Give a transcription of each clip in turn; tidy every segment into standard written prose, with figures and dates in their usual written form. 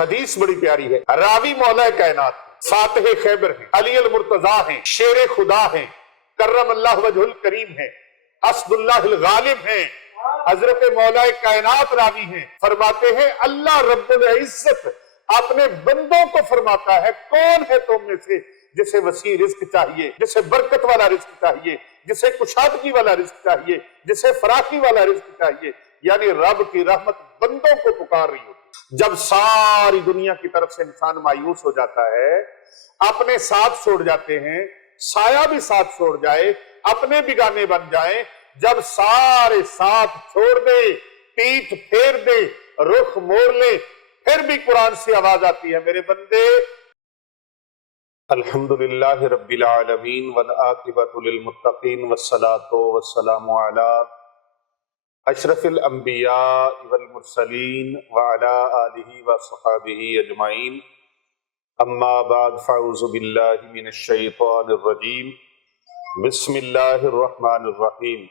حدیث بڑی پیاری ہے، راوی مولا کائنات، فاتح خیبر ہیں، علی المرتضیٰ ہیں، شیر خدا ہیں، کرم اللہ وجہ الکریم ہیں، اسد اللہ الغالب ہیں، حضرت مولا کائنات راوی ہیں۔ فرماتے ہیں اللہ رب العزت اپنے بندوں کو فرماتا ہے کون ہے تم میں سے جسے وسیع رزق چاہیے، جسے برکت والا رزق چاہیے، جسے کشادگی والا رزق چاہیے، جسے فراخی والا رزق چاہیے، یعنی رب کی رحمت بندوں کو پکار رہی ہوتی۔ جب ساری دنیا کی طرف سے انسان مایوس ہو جاتا ہے، اپنے ساتھ چھوڑ جاتے ہیں، سایہ بھی ساتھ چھوڑ جائے، اپنے بگانے بن جائیں، جب سارے ساتھ چھوڑ دے، پیٹھ پھیر دے، رخ موڑ لے، پھر بھی قرآن سے آواز آتی ہے میرے بندے الحمدللہ رب العالمین والعاقبۃ للمتقین والصلاة والسلام علی اشرف الانبیاء والمرسلین وعلی آلہ وصحابہ اجمعین، اما بعد فاعوذ باللہ من الشیطان الرجیم، بسم اللہ الرحمن الرحیم،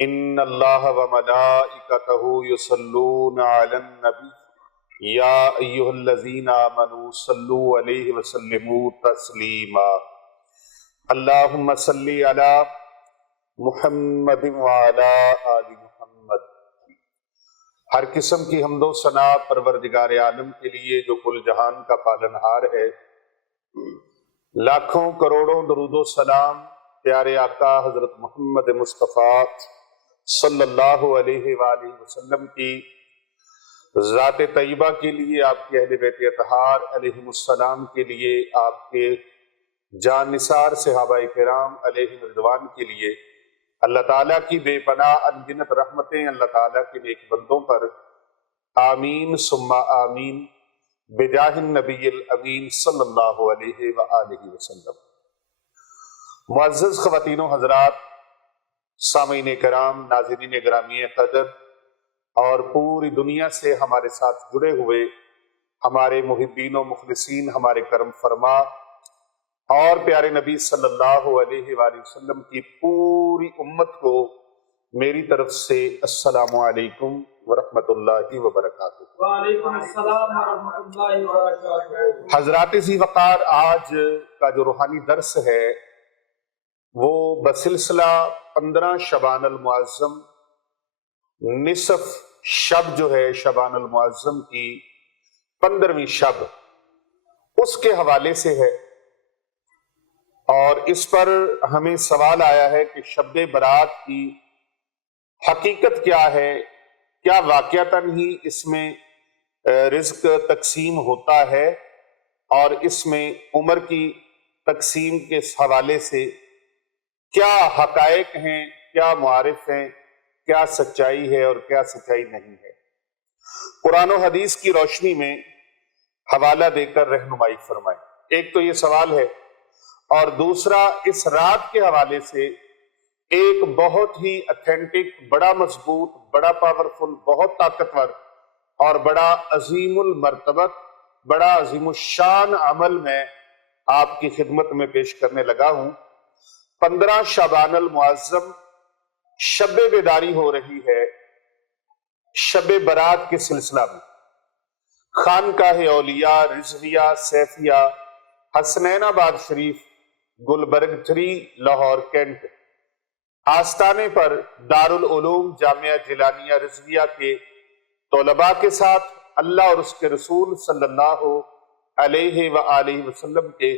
ان اللہ وملائکتہ یصلون علی النبی یا ایہا الذین آمنوا صلوا علیہ وسلموا تسلیما، اللہم صلی علی محمد وعلی آل محمد۔ ہر قسم کی حمد و ثنا پروردگار عالم کے لیے جو کل جہان کا پالنہار ہے، لاکھوں کروڑوں درود و سلام پیارے آقا حضرت محمد مصطفیٰ صلی اللہ علیہ وآلہ وسلم کی ذات طیبہ کے لیے، آپ کے اہل بیت اطہار علیہم السلام کے لیے، آپ کے جان نثار صحابہ کرام علیہم رضوان کے لیے، اللہ تعالیٰ کی بے پناہ انگنت رحمتیں اللہ تعالیٰ کے نیک بندوں پر آمین ثم آمین بجاہ النبی الامین صلی اللہ علیہ وآلہ وسلم۔ معزز خواتین و حضرات، سامعین کرام، ناظرین گرامی قدر اور پوری دنیا سے ہمارے ساتھ جڑے ہوئے ہمارے محبین و مخلصین، ہمارے کرم فرما اور پیارے نبی صلی اللہ علیہ وآلہ وسلم کی پوری امت کو میری طرف سے السلام علیکم ورحمۃ اللہ وبرکاتہ۔ وعلیکم السلام ورحمۃ اللہ وبرکاتہ۔ حضرات ذی وقار، آج کا جو روحانی درس ہے وہ بسلسلہ 15 شعبان المعظم، نصف شب جو ہے شعبان المعظم کی 15ویں شب، اس کے حوالے سے ہے، اور اس پر ہمیں سوال آیا ہے کہ شب برات کی حقیقت کیا ہے، کیا واقعتاً ہی اس میں رزق تقسیم ہوتا ہے، اور اس میں عمر کی تقسیم کے حوالے سے کیا حقائق ہیں، کیا معارف ہیں، کیا سچائی ہے اور کیا سچائی نہیں ہے۔ قرآن و حدیث کی روشنی میں حوالہ دے کر رہنمائی فرمائیں۔ ایک تو یہ سوال ہے، اور دوسرا اس رات کے حوالے سے ایک بہت ہی اتھینٹک، بڑا مضبوط، بڑا پاورفل، بہت طاقتور اور بڑا عظیم المرتبت، بڑا عظیم الشان عمل میں آپ کی خدمت میں پیش کرنے لگا ہوں۔ 15 شعبان المعظم شب بیداری ہو رہی ہے شب برات کے سلسلہ میں۔ خانقاہ اولیاء رضویہ سیفیہ حسنین آباد شریف گلبرگ 3 لاہور کینٹ، آستانے پر دارالعلوم جامعہ جیلانیہ رضویہ کے طلباء کے ساتھ اللہ اور اس کے رسول صلی اللہ علیہ وآلہ وسلم کے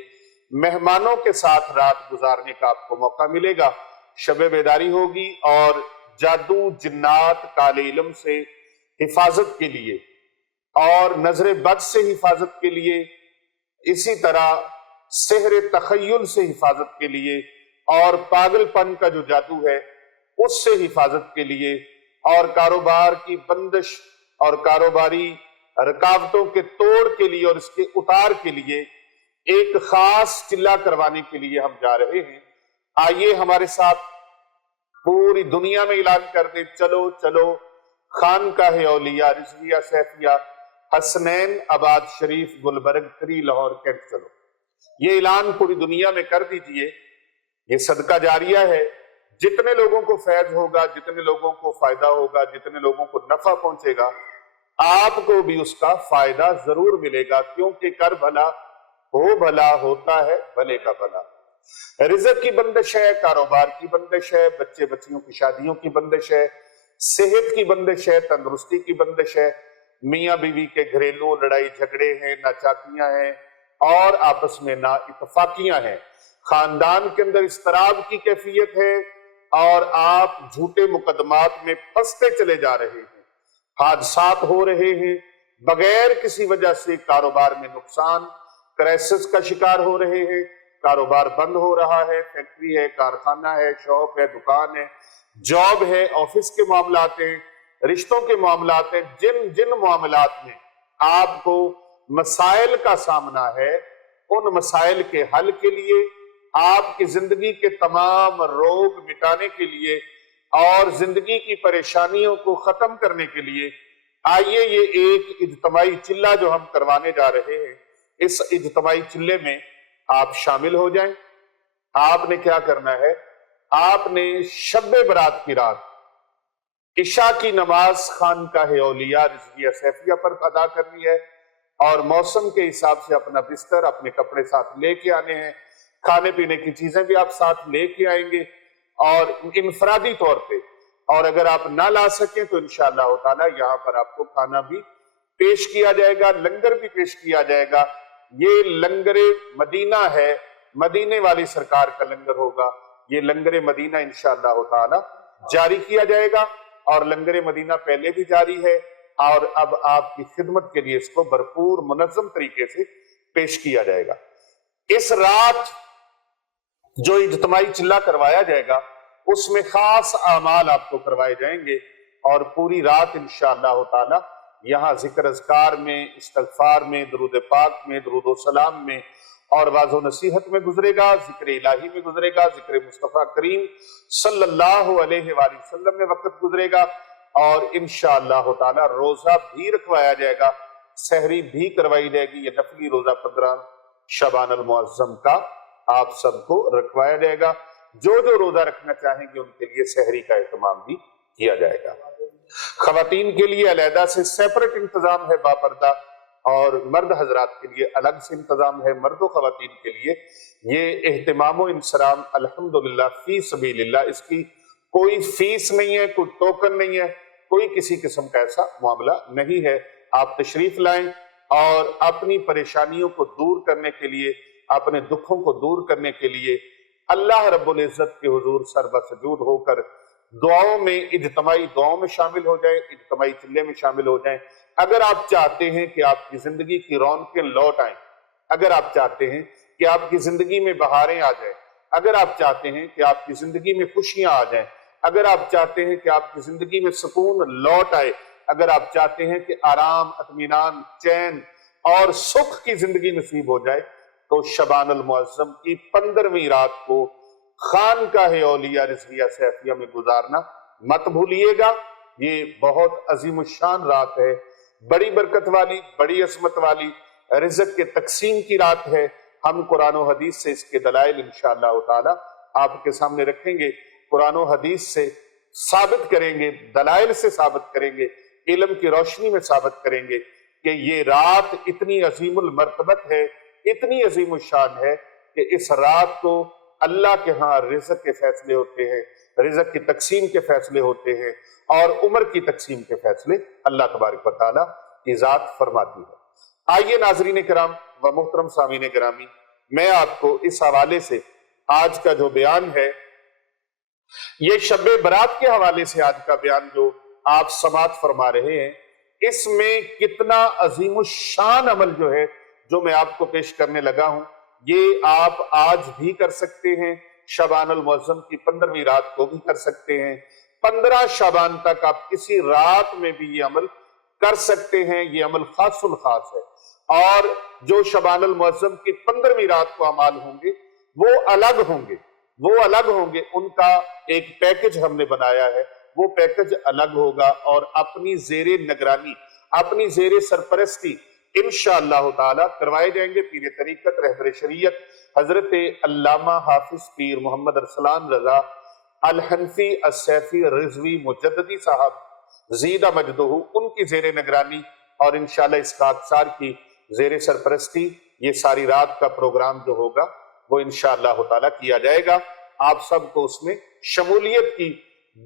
مہمانوں کے ساتھ رات گزارنے کا آپ کو موقع ملے گا۔ شب بیداری ہوگی، اور جادو، جنات، کالے علم سے حفاظت کے لیے اور نظر بد سے حفاظت کے لیے، اسی طرح سحر تخیل سے حفاظت کے لیے، اور پاگل پن کا جو جادو ہے اس سے حفاظت کے لیے، اور کاروبار کی بندش اور کاروباری رکاوٹوں کے توڑ کے لیے اور اس کے اتار کے لیے ایک خاص چلہ کروانے کے لیے ہم جا رہے ہیں۔ آئیے ہمارے ساتھ پوری دنیا میں اعلان کر دیں، چلو چلو خانقاہ اولیاء رضویہ سیفیہ حسنین آباد شریف گلبرگ 3 لاہور کینٹ چلو۔ یہ اعلان پوری دنیا میں کر دیجئے، یہ صدقہ جاریہ ہے۔ جتنے لوگوں کو فیض ہوگا، جتنے لوگوں کو فائدہ ہوگا، جتنے لوگوں کو نفع پہنچے گا، آپ کو بھی اس کا فائدہ ضرور ملے گا، کیونکہ کر بھلا ہو بھلا ہوتا ہے بھلے کا بھلا۔ رزق کی بندش ہے، کاروبار کی بندش ہے، بچے بچیوں کی شادیوں کی بندش ہے، صحت کی بندش ہے، تندرستی کی بندش ہے، میاں بیوی کے گھریلو لڑائی جھگڑے ہیں، ناچاکیاں ہیں اور آپس میں نا اتفاقیاں ہیں، خاندان کے اندر اضطراب کی کیفیت ہے اور آپ جھوٹے مقدمات میں پھنستے چلے جا رہے ہیں، حادثات ہو رہے ہیں، بغیر کسی وجہ سے کاروبار میں نقصان، کرائسس کا شکار ہو رہے ہیں، کاروبار بند ہو رہا ہے، فیکٹری ہے، کارخانہ ہے، شاپ ہے، دکان ہے، جاب ہے، آفس کے معاملات ہیں، رشتوں کے معاملات ہیں، جن معاملات میں آپ کو مسائل کا سامنا ہے، ان مسائل کے حل کے لیے، آپ کی زندگی کے تمام روگ مٹانے کے لیے اور زندگی کی پریشانیوں کو ختم کرنے کے لیے آئیے یہ ایک اجتماعی چلہ جو ہم کروانے جا رہے ہیں، اس اجتماعی چلے میں آپ شامل ہو جائیں۔ آپ نے کیا کرنا ہے؟ آپ نے شب برات کی رات عشاء کی نماز خانقاہ اولیاء رضویہ سیفیہ پر ادا کرنی ہے اور موسم کے حساب سے اپنا بستر، اپنے کپڑے ساتھ لے کے آنے ہیں، کھانے پینے کی چیزیں بھی آپ ساتھ لے کے آئیں گے اور انفرادی طور پہ، اور اگر آپ نہ لا سکیں تو انشاءاللہ تعالی یہاں پر آپ کو کھانا بھی پیش کیا جائے گا، لنگر بھی پیش کیا جائے گا۔ یہ لنگر مدینہ ہے، مدینے والی سرکار کا لنگر ہوگا، یہ لنگر مدینہ انشاءاللہ تعالی جاری کیا جائے گا، اور لنگر مدینہ پہلے بھی جاری ہے اور اب آپ کی خدمت کے لیے اس کو بھرپور منظم طریقے سے پیش کیا جائے گا۔ اس رات جو اجتماعی چلہ کروایا جائے گا اس میں خاص اعمال آپ کو کروائے جائیں گے، اور پوری رات انشاءاللہ تعالی یہاں ذکر اذکار میں، استغفار میں، درود پاک میں، درود و سلام میں اور واعظ و نصیحت میں گزرے گا، ذکر الہی میں گزرے گا، ذکر مصطفیٰ کریم صلی اللہ علیہ وآلہ وسلم میں وقت گزرے گا، اور انشاءاللہ تعالی روزہ بھی رکھوایا جائے گا، سحری بھی کروائی جائے گی۔ یہ نفلی روزہ 15 شعبان المعظم کا آپ سب کو رکھوایا جائے گا۔ جو روزہ رکھنا چاہیں گے ان کے لیے سحری کا اہتمام بھی کیا جائے گا۔ خواتین کے لیے علیحدہ سے سیپریٹ انتظام ہے باپردہ، اور مرد حضرات کے لیے الگ سے انتظام ہے، مرد و خواتین کے لیے یہ اہتمام و انصرام الحمدللہ فی سبیل اللہ، اس کی کوئی فیس نہیں ہے، کوئی ٹوکن نہیں ہے، کوئی کسی قسم کا ایسا معاملہ نہیں ہے۔ آپ تشریف لائیں اور اپنی پریشانیوں کو دور کرنے کے لیے، اپنے دکھوں کو دور کرنے کے لیے اللہ رب العزت کے حضور سر بسجود ہو کر دعاؤں میں، اجتماعی دعاؤں میں شامل ہو جائیں، اجتماعی چلے میں شامل ہو جائیں۔ اگر آپ چاہتے ہیں کہ آپ کی زندگی کی رونقیں لوٹ آئیں، اگر آپ چاہتے ہیں کہ آپ کی زندگی میں بہاریں آ جائیں، اگر آپ چاہتے ہیں کہ آپ کی زندگی میں خوشیاں آ جائیں، اگر آپ چاہتے ہیں کہ آپ کی زندگی میں سکون لوٹ آئے، اگر آپ چاہتے ہیں کہ آرام، اطمینان، چین اور سکھ کی زندگی نصیب ہو جائے، تو شبان المعظم کی 15ویں رات کو خانقاہ اولیاء رضویہ سیفیہ میں گزارنا مت بھولیے گا۔ یہ بہت عظیم الشان رات ہے، بڑی برکت والی، بڑی عظمت والی، رزق کے تقسیم کی رات ہے۔ ہم قرآن و حدیث سے اس کے دلائل انشاءاللہ تعالی آپ کے سامنے رکھیں گے، قرآن و حدیث سے ثابت کریں گے، دلائل سے ثابت کریں گے، علم کی روشنی میں ثابت کریں گے کہ یہ رات اتنی عظیم المرتبت ہے، اتنی عظیم الشان ہے کہ اس رات کو اللہ کے ہاں رزق کے فیصلے ہوتے ہیں، رزق کی تقسیم کے فیصلے ہوتے ہیں، اور عمر کی تقسیم کے فیصلے اللہ تبارک و تعالیٰ کی ذات فرماتی ہے۔ آئیے ناظرین کرام و محترم سامعین گرامی، میں آپ کو اس حوالے سے آج کا جو بیان ہے، یہ شب برات کے حوالے سے آج کا بیان جو آپ سماعت فرما رہے ہیں، اس میں کتنا عظیم الشان عمل جو ہے جو میں آپ کو پیش کرنے لگا ہوں، یہ آپ آج بھی کر سکتے ہیں، شعبان المعظم کی 15ویں رات کو بھی کر سکتے ہیں، 15 شعبان تک آپ کسی رات میں بھی یہ عمل کر سکتے ہیں۔ یہ عمل خاص الخاص ہے، اور جو شعبان المعظم کی 15ویں رات کو اعمال ہوں گے وہ الگ ہوں گے، وہ الگ ہوں گے، ان کا ایک پیکج ہم نے بنایا ہے، وہ پیکج الگ ہوگا اور اپنی زیر نگرانی، اپنی زیر سرپرستی انشاءاللہ تعالی کروائے جائیں گے۔ پیر طریقت رہبر شریعت حضرت علامہ حافظ پیر محمد ارسلان رضا الحنفی السیفی رضوی مجددی صاحب زیدہ مجدہو، ان کی زیر نگرانی اور انشاءاللہ اس خاکسار کی زیر سرپرستی یہ ساری رات کا پروگرام جو ہوگا وہ انشاءاللہ تعالیٰ کیا جائے گا۔ آپ سب کو اس میں شمولیت کی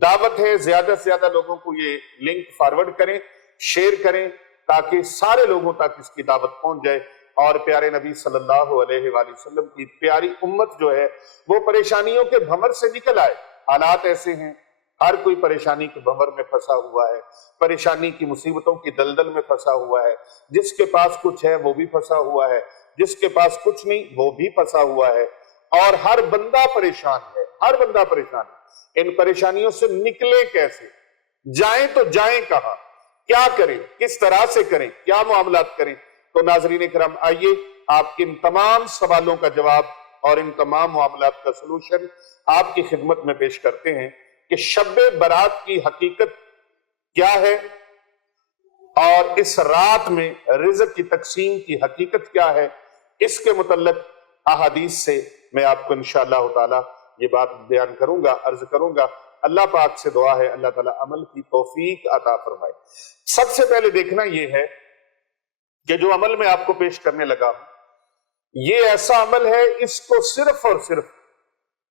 دعوت ہے۔ زیادہ سے زیادہ لوگوں کو یہ لنک فارورڈ کریں، شیئر کریں، تاکہ سارے لوگوں تک اس کی دعوت پہنچ جائے اور پیارے نبی صلی اللہ علیہ وآلہ وسلم کی پیاری امت جو ہے وہ پریشانیوں کے بھمر سے نکل آئے۔ حالات ایسے ہیں، ہر کوئی پریشانی کے بھمر میں پھنسا ہوا ہے، پریشانی کی مصیبتوں کی دلدل میں پھنسا ہوا ہے۔ جس کے پاس کچھ ہے وہ بھی پھنسا ہوا ہے، جس کے پاس کچھ نہیں وہ بھی پھنسا ہوا ہے، اور ہر بندہ پریشان ہے، ہر بندہ پریشان ہے۔ ان پریشانیوں سے نکلیں کیسے؟ جائیں تو جائیں کہاں؟ کیا کریں؟ کس طرح سے کریں؟ کیا معاملات کریں؟ تو ناظرین کرام، آئیے آپ کے ان تمام سوالوں کا جواب اور ان تمام معاملات کا سلوشن آپ کی خدمت میں پیش کرتے ہیں کہ شب برات کی حقیقت کیا ہے اور اس رات میں رزق کی تقسیم کی حقیقت کیا ہے۔ اس کے متعلق احادیث سے میں آپ کو انشاءاللہ تعالی یہ بات بیان کروں گا، عرض کروں گا۔ اللہ پاک سے دعا ہے اللہ تعالیٰ عمل کی توفیق عطا فرمائے۔ سب سے پہلے دیکھنا یہ ہے کہ جو عمل میں آپ کو پیش کرنے لگا ہوں یہ ایسا عمل ہے، اس کو صرف اور صرف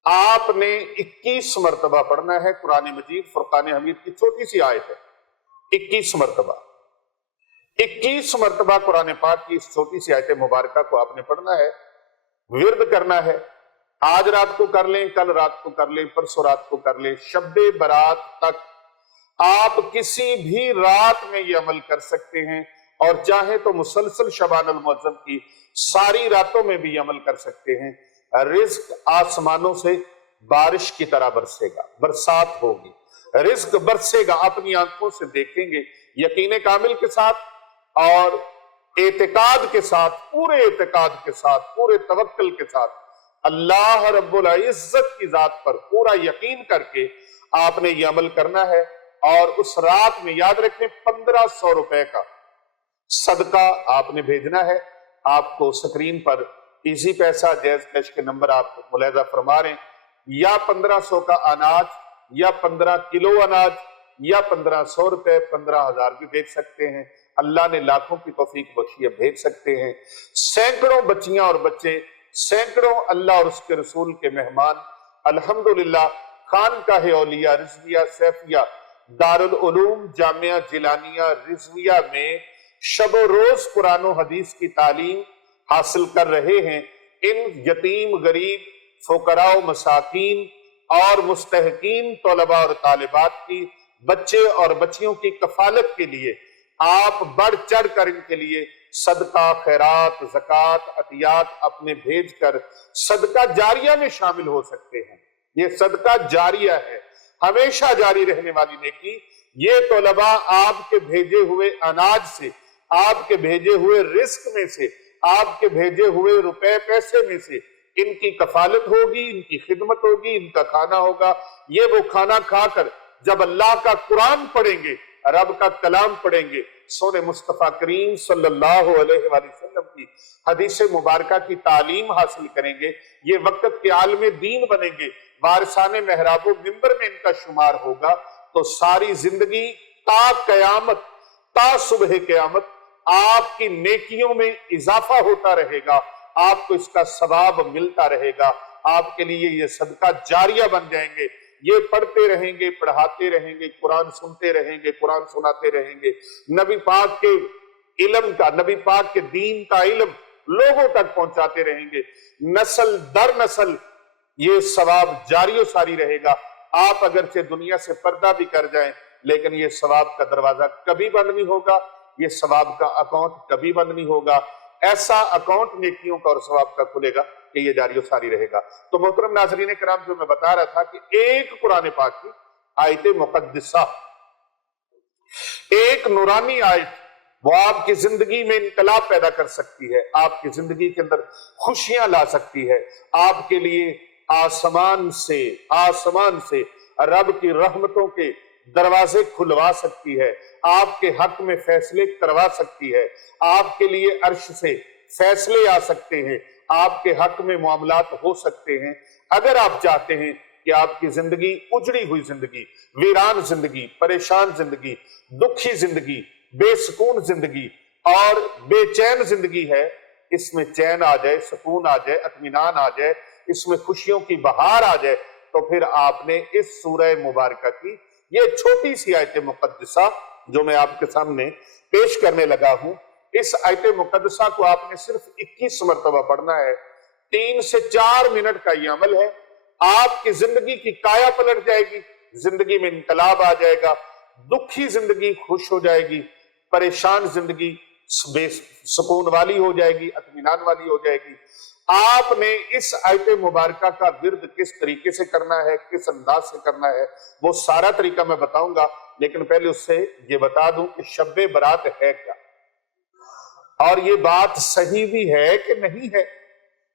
آپ نے 21 مرتبہ پڑھنا ہے۔ قرآن مجید فرقان حمید کی چھوٹی سی آیت ہے، 21 مرتبہ 21 مرتبہ قرآن پاک کی اس چھوٹی سی آیت مبارکہ کو آپ نے پڑھنا ہے، ورد کرنا ہے۔ آج رات کو کر لیں، کل رات کو کر لیں، پرسوں رات کو کر لیں، شب برات تک آپ کسی بھی رات میں یہ عمل کر سکتے ہیں، اور چاہیں تو مسلسل شبان المعظم کی ساری راتوں میں بھی یہ عمل کر سکتے ہیں۔ رزق آسمانوں سے بارش کی طرح برسے گا، برسات ہوگی، رزق برسے گا، اپنی آنکھوں سے دیکھیں گے، یقین کامل کے ساتھ اور اعتقاد کے ساتھ، پورے اعتقاد کے ساتھ، پورے توکل کے ساتھ، اللہ رب العزت کی ذات پر پورا یقین کر کے آپ نے یہ عمل کرنا ہے۔ اور اس رات میں یاد رکھیں 1500 روپے کا صدقہ آپ نے بھیجنا ہے۔ آپ کو سکرین پر ایزی پیسہ جیز کیش کے نمبر آپ ملاحظہ فرما رہے ہیں، یا 1500 کا اناج، یا 15 کلو اناج، یا 1500 روپے، 15,000 بھی بھیج سکتے ہیں۔ اللہ نے لاکھوں کی توفیق بخشی ہے، بھیج سکتے ہیں۔ سینکڑوں بچیاں اور بچے، سینکڑوں اللہ اور اس کے رسول کے مہمان الحمدللہ خانقاہ اولیاء رضویہ سیفیہ دارالعلوم جامعہ جیلانیہ رضویہ میں شب و روز قرآن و حدیث کی تعلیم حاصل کر رہے ہیں۔ ان یتیم، غریب، فقراء و مساکین اور مستحقین طلباء اور طالبات کی، بچے اور بچیوں کی کفالت کے لیے آپ بڑھ چڑھ کر ان کے لیے صدقہ، خیرات، زکوٰۃ، عطیات اپنے بھیج کر صدقہ جاریہ میں شامل ہو سکتے ہیں۔ یہ صدقہ جاریہ ہے، ہمیشہ جاری رہنے والی نیکی۔ یہ طلباء آپ کے بھیجے ہوئے اناج سے، آپ کے بھیجے ہوئے رزق میں سے، آپ کے بھیجے ہوئے روپے پیسے میں سے ان کی کفالت ہوگی، ان کی خدمت ہوگی، ان کا کھانا ہوگا۔ یہ وہ کھانا کھا کر جب اللہ کا قرآن پڑھیں گے، رب کا کلام پڑھیں گے، سورہ مصطفیٰ کریم صلی اللہ علیہ وآلہ وسلم کی حدیث مبارکہ کی تعلیم حاصل کریں گے، یہ وقت کے عالم دین بنیں گے، وارثان محراب و منبر میں ان کا شمار ہوگا، تو ساری زندگی تا قیامت، تا صبح قیامت آپ کی نیکیوں میں اضافہ ہوتا رہے گا، آپ کو اس کا ثواب ملتا رہے گا، آپ کے لیے یہ صدقہ جاریہ بن جائیں گے۔ یہ پڑھتے رہیں گے، پڑھاتے رہیں گے، قرآن سنتے رہیں گے، قرآن سناتے رہیں گے، نبی پاک کے علم کا، نبی پاک کے دین کا علم لوگوں تک پہنچاتے رہیں گے، نسل در نسل یہ ثواب جاری و ساری رہے گا۔ آپ اگرچہ دنیا سے پردہ بھی کر جائیں لیکن یہ ثواب کا دروازہ کبھی بند نہیں ہوگا، یہ ثواب کا اکاؤنٹ کبھی بند نہیں ہوگا۔ ایسا اکاؤنٹ نیکیوں کا اور ثواب کا کھلے گا کہ یہ جاری و ساری رہے گا۔ تو محترم ناظرین کرام، جو میں بتا رہا تھا کہ ایک قرآن پاک کی آیت مقدسہ، ایک نورانی آیت، وہ آپ کی زندگی میں انقلاب پیدا کر سکتی ہے، آپ کی زندگی کے اندر خوشیاں لا سکتی ہے، آپ کے لیے آسمان سے رب کی رحمتوں کے دروازے کھلوا سکتی ہے، آپ کے حق میں فیصلے کروا سکتی ہے، آپ کے لیے عرش سے فیصلے آ سکتے ہیں، آپ کے حق میں معاملات ہو سکتے ہیں۔ اگر آپ چاہتے ہیں کہ آپ کی زندگی اجڑی ہوئی زندگی، ویران زندگی، پریشان زندگی، دکھی زندگی، بے سکون زندگی اور بے چین زندگی ہے، اس میں چین آ جائے، سکون آ جائے، اطمینان آ جائے، اس میں خوشیوں کی بہار آ جائے، تو پھر آپ نے اس سورہ مبارکہ کی یہ چھوٹی سی آیت مقدسہ جو میں آپ کے سامنے پیش کرنے لگا ہوں، اس آیت مقدسہ کو آپ نے صرف 21 مرتبہ پڑھنا ہے۔ 3 سے 4 منٹ کا یہ عمل ہے، آپ کی زندگی کی کایا پلٹ جائے گی، زندگی میں انقلاب آ جائے گا، دکھی زندگی خوش ہو جائے گی، پریشان زندگی بے سکون والی ہو جائے گی، اطمینان والی ہو جائے گی۔ آپ نے اس آیت مبارکہ کا ورد کس طریقے سے کرنا ہے، کس انداز سے کرنا ہے، وہ سارا طریقہ میں بتاؤں گا، لیکن پہلے اس سے یہ بتا دوں کہ شب برات ہے کیا، اور یہ بات صحیح بھی ہے کہ نہیں ہے۔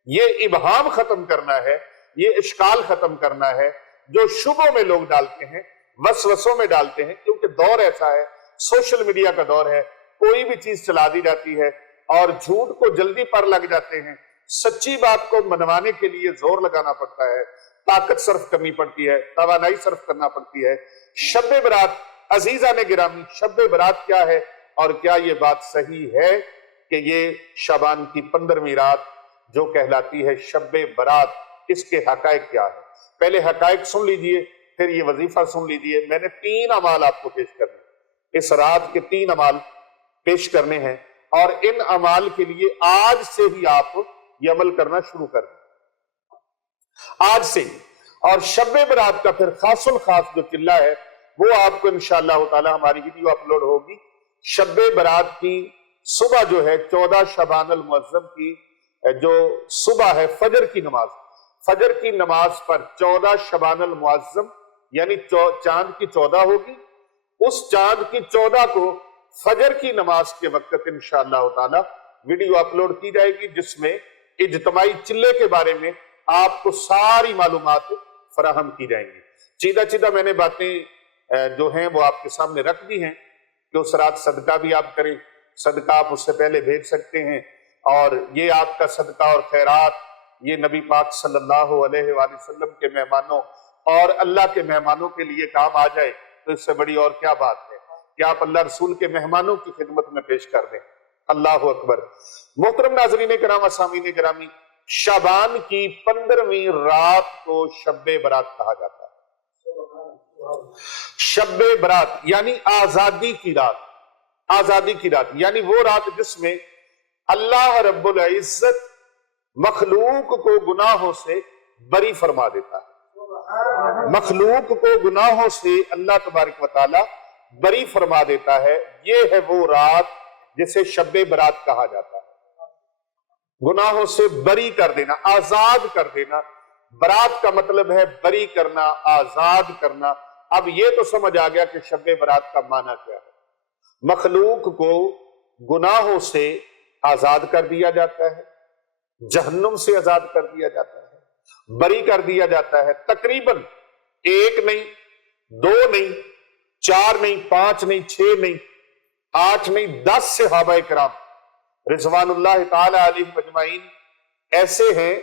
یہ ابہام ختم کرنا ہے، یہ اشکال ختم کرنا ہے جو شبہوں میں لوگ ڈالتے ہیں، وسوسوں میں ڈالتے ہیں، کیونکہ دور ایسا ہے، سوشل میڈیا کا دور ہے، کوئی بھی چیز چلا دی جاتی ہے اور جھوٹ کو جلدی پر لگ جاتے ہیں، سچی بات کو منوانے کے لیے زور لگانا پڑتا ہے، طاقت صرف کرنی پڑتی ہے، توانائی صرف کرنا پڑتی ہے۔ شب برات، عزیزان گرامی، شب برات کیا ہے اور کیا یہ بات صحیح ہے کہ یہ شعبان کی 15ویں رات جو کہلاتی ہے شب برات، اس کے حقائق کیا ہے؟ پہلے حقائق سن لیجئے، پھر یہ وظیفہ سن لیجئے۔ میں نے 3 اعمال آپ کو پیش کرنے، اس رات کے 3 اعمال پیش کرنے ہیں، اور ان اعمال کے لیے آج سے ہی آپ یہ عمل کرنا شروع کر دیں، آج سے ہی۔ اور شب برات کا پھر خاص الخاص جو چلہ ہے وہ آپ کو انشاءاللہ تعالی ہماری ویڈیو اپلوڈ ہوگی۔ شب برات کی صبح جو ہے 14 شعبان المعظم کی جو صبح ہے فجر کی نماز، فجر کی نماز پر 14 شعبان المعظم یعنی چاند کی 14 ہوگی، اس چاند کی 14 کو فجر کی نماز کے وقت انشاءاللہ تعالی ویڈیو اپلوڈ کی جائے گی، جس میں اجتماعی چلے کے بارے میں آپ کو ساری معلومات فراہم کی جائیں گی۔ چیدہ میں نے باتیں جو ہیں وہ آپ کے سامنے رکھ دی ہیں کہ اس رات صدقہ بھی آپ کریں، صدقہ آپ اس سے پہلے بھیج سکتے ہیں، اور یہ آپ کا صدقہ اور خیرات یہ نبی پاک صلی اللہ علیہ وآلہ وسلم کے مہمانوں اور اللہ کے مہمانوں کے لیے کام آ جائے تو اس سے بڑی اور کیا بات ہے کہ آپ اللہ رسول کے مہمانوں کی خدمت میں پیش کر دیں۔ اللہ اکبر۔ محترم ناظرین کرام، سامعین گرامی، شعبان کی 15ویں رات کو شب برات کہا جاتا ہے۔ شب برات یعنی آزادی کی رات، آزادی کی رات یعنی وہ رات جس میں اللہ رب العزت مخلوق کو گناہوں سے بری فرما دیتا ہے، مخلوق کو گناہوں سے اللہ تبارک و تعالی بری فرما دیتا ہے۔ یہ ہے وہ رات جسے شب برات کہا جاتا ہے، گناہوں سے بری کر دینا، آزاد کر دینا۔ برات کا مطلب ہے بری کرنا، آزاد کرنا۔ اب یہ تو سمجھ آ گیا کہ شب برات کا معنی کیا ہے۔ مخلوق کو گناہوں سے آزاد کر دیا جاتا ہے، جہنم سے آزاد کر دیا جاتا ہے، بری کر دیا جاتا ہے۔ تقریباً 1 نہیں، 2 نہیں، 4 نہیں، 5 نہیں، 6 نہیں، 8 نہیں، 10 صحابہ کرام رضوان اللہ تعالی علیہ مجمعین ایسے ہیں،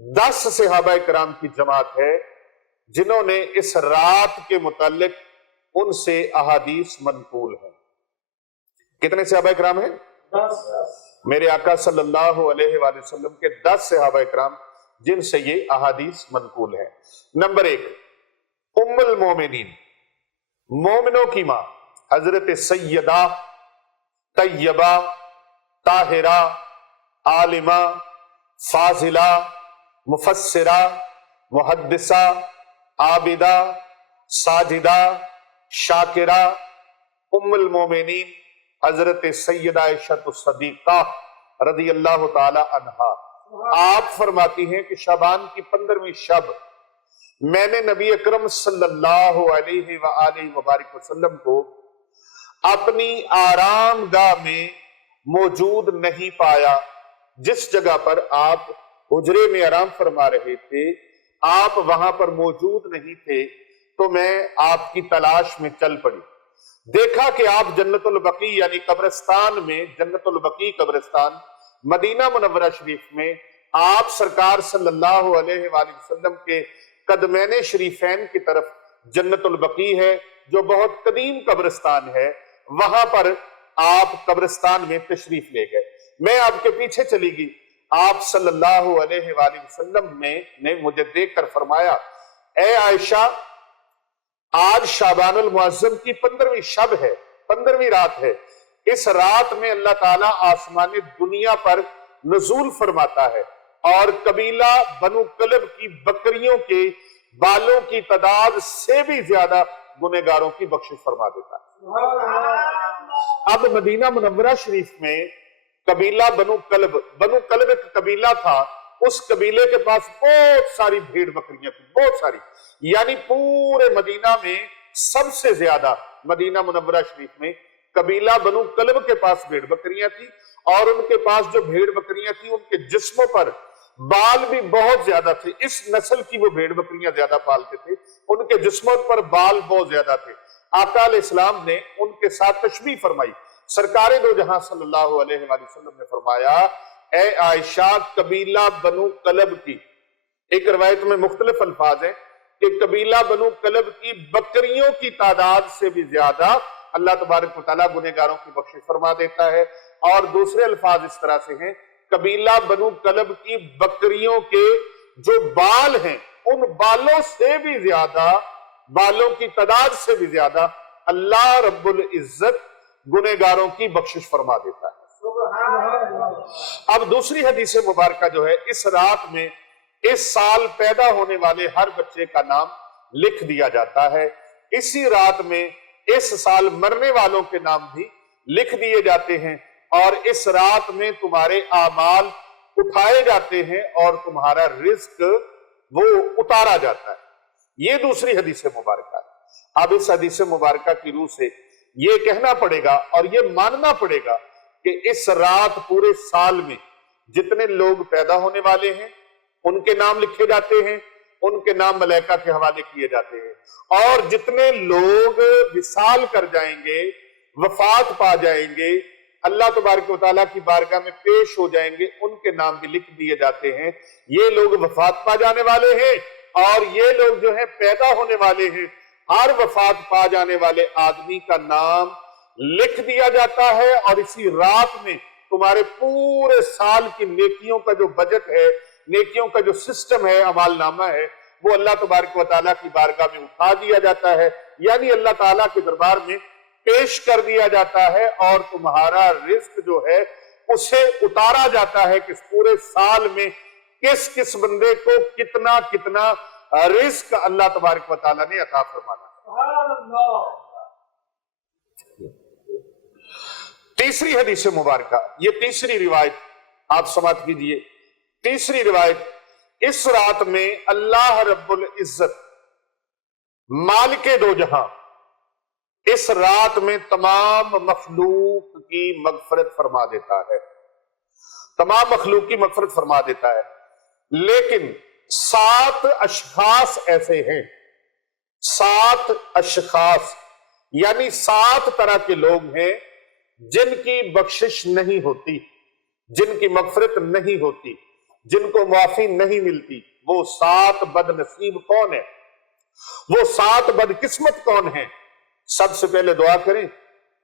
10 صحابہ کرام کی جماعت ہے جنہوں نے اس رات کے متعلق ان سے احادیث منقول ہیں۔ کتنے صحابہ کرام ہیں؟ 10۔ میرے آقا صلی اللہ علیہ وآلہ وسلم کے 10 صحابہ کرام جن سے یہ احادیث منقول ہیں۔ نمبر 1، ام المومنین، مومنوں کی ماں حضرت سیدہ طیبہ طاہرہ عالمہ فاضلہ مفسرہ محدثہ عابدہ ساجدہ شاکرہ ام المومنین حضرت سیدہ عائشہ صدیقہ رضی اللہ تعالی عنہا۔ آپ فرماتی ہیں کہ شعبان کی 15ویں شب میں نے نبی اکرم صلی اللہ علیہ وآلہ وبارک وسلم کو اپنی آرام گاہ میں موجود نہیں پایا، جس جگہ پر آپ حجرے میں آرام فرما رہے تھے آپ وہاں پر موجود نہیں تھے، تو میں آپ کی تلاش میں چل پڑی۔ دیکھا کہ آپ جنت البقیع یعنی قبرستان میں، جنت البقیع قبرستان مدینہ منورہ شریف میں آپ سرکار صلی اللہ علیہ وآلہ وسلم کے قدمین شریفین کی طرف جنت البقیع ہے جو بہت قدیم قبرستان ہے، وہاں پر آپ قبرستان میں تشریف لے گئے۔ میں آپ کے پیچھے چلی گئی، آپ صلی اللہ علیہ وآلہ وسلم نے مجھے دیکھ کر فرمایا، اے عائشہ، آج شعبان المعظم کی 15ویں شب ہے، 15ویں رات ہے۔ اس رات میں اللہ تعالیٰ آسمان دنیا پر نزول فرماتا ہے اور قبیلہ بنو کلب کی بکریوں کے بالوں کی تعداد سے بھی زیادہ گنہگاروں کی بخشش فرما دیتا ہے۔ اب مدینہ منورہ شریف میں قبیلہ بنو کلب ایک قبیلہ تھا، اس قبیلے کے پاس بہت ساری بھیڑ بکریاں تھیں، بہت ساری، یعنی پورے مدینہ میں سب سے زیادہ مدینہ منورہ شریف میں قبیلہ بنو کلب کے پاس بھیڑ بکریاں تھی، اور ان کے پاس جو بھیڑ بکریاں تھیں ان کے جسموں پر بال بھی بہت زیادہ تھے۔ اس نسل کی وہ بھیڑ بکریاں زیادہ پالتے تھے، ان کے جسموں پر بال بہت زیادہ تھے۔ آقا علیہ السلام نے ان کے ساتھ تشبیہ فرمائی۔ سرکار دو جہاں صلی اللہ علیہ وآلہ وسلم نے فرمایا، اے عائشہ، قبیلہ بنو کلب کی، ایک روایت میں مختلف الفاظ ہیں کہ قبیلہ بنو کلب کی بکریوں کی تعداد سے بھی زیادہ اللہ تبارک و تعالیٰ گنہگاروں کی بخشش فرما دیتا ہے، اور دوسرے الفاظ اس طرح سے ہیں، قبیلہ بنو کلب کی بکریوں کے جو بال ہیں ان بالوں سے بھی زیادہ، بالوں کی تعداد سے بھی زیادہ اللہ رب العزت گنہگاروں کی بخشش فرما دیتا ہے۔ اب دوسری حدیث مبارکہ جو ہے، اس رات میں اس سال پیدا ہونے والے ہر بچے کا نام لکھ دیا جاتا ہے، اسی رات میں اس سال مرنے والوں کے نام بھی لکھ دیے جاتے ہیں، اور اس رات میں تمہارے اعمال اٹھائے جاتے ہیں اور تمہارا رزق وہ اتارا جاتا ہے۔ یہ دوسری حدیث مبارکہ ہے۔ اب اس حدیث مبارکہ کی روح سے یہ کہنا پڑے گا اور یہ ماننا پڑے گا کہ اس رات پورے سال میں جتنے لوگ پیدا ہونے والے ہیں ان کے نام لکھے جاتے ہیں، ان کے نام ملائکہ کے حوالے کیے جاتے ہیں، اور جتنے لوگ وصال کر جائیں گے، وفات پا جائیں گے، اللہ تبارک و تعالیٰ کی بارگاہ میں پیش ہو جائیں گے، ان کے نام بھی لکھ دیے جاتے ہیں۔ یہ لوگ وفات پا جانے والے ہیں اور یہ لوگ جو ہیں پیدا ہونے والے ہیں۔ ہر وفات پا جانے والے آدمی کا نام لکھ دیا جاتا ہے، اور اسی رات میں تمہارے پورے سال کی نیکیوں کا جو بجٹ ہے، نیکیوں کا جو سسٹم ہے، اعمال نامہ ہے، وہ اللہ تبارک و تعالیٰ کی بارگاہ میں اٹھا دیا جاتا ہے، یعنی اللہ تعالیٰ کے دربار میں پیش کر دیا جاتا ہے، اور تمہارا رزق جو ہے اسے اتارا جاتا ہے کہ پورے سال میں کس کس بندے کو کتنا کتنا رزق اللہ تبارک و تعالیٰ نے عطا فرمانا۔ سبحان اللہ۔ تیسری حدیث مبارکہ، یہ تیسری روایت آپ سماعت کیجئے۔ تیسری روایت، اس رات میں اللہ رب العزت مالک دو جہاں اس رات میں تمام مخلوق کی مغفرت فرما دیتا ہے، تمام مخلوق کی مغفرت فرما دیتا ہے، لیکن 7 اشخاص ایسے ہیں، 7 اشخاص یعنی 7 طرح کے لوگ ہیں جن کی بخشش نہیں ہوتی، جن کی مغفرت نہیں ہوتی، جن کو معافی نہیں ملتی۔ وہ 7 بد نصیب کون ہیں؟ وہ 7 بدقسمت کون ہیں؟ سب سے پہلے دعا کریں،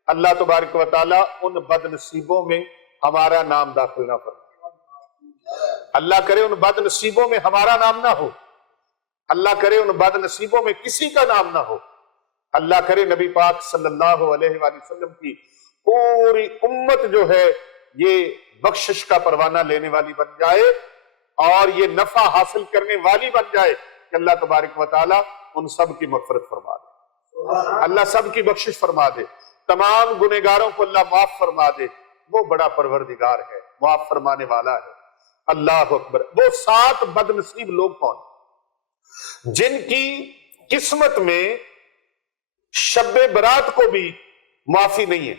اللہ تبارک و تعالیٰ ان بد نصیبوں میں ہمارا نام داخل نہ فرمائے۔ اللہ کرے ان بد نصیبوں میں ہمارا نام نہ ہو، اللہ کرے ان بد نصیبوں میں کسی کا نام نہ ہو۔ اللہ کرے نبی پاک صلی اللہ علیہ وآلہ وسلم کی پوری امت جو ہے یہ بخشش کا پروانہ لینے والی بن جائے اور یہ نفع حاصل کرنے والی بن جائے کہ اللہ تبارک و تعالیٰ ان سب کی مغفرت فرما دے، اللہ سب کی بخشش فرما دے، تمام گنہگاروں کو اللہ معاف فرما دے۔ وہ بڑا پروردگار ہے، معاف فرمانے والا ہے۔ اللہ اکبر۔ وہ 7 بد نصیب لوگ کون؟ جن کی قسمت میں شب برات کو بھی معافی نہیں ہے،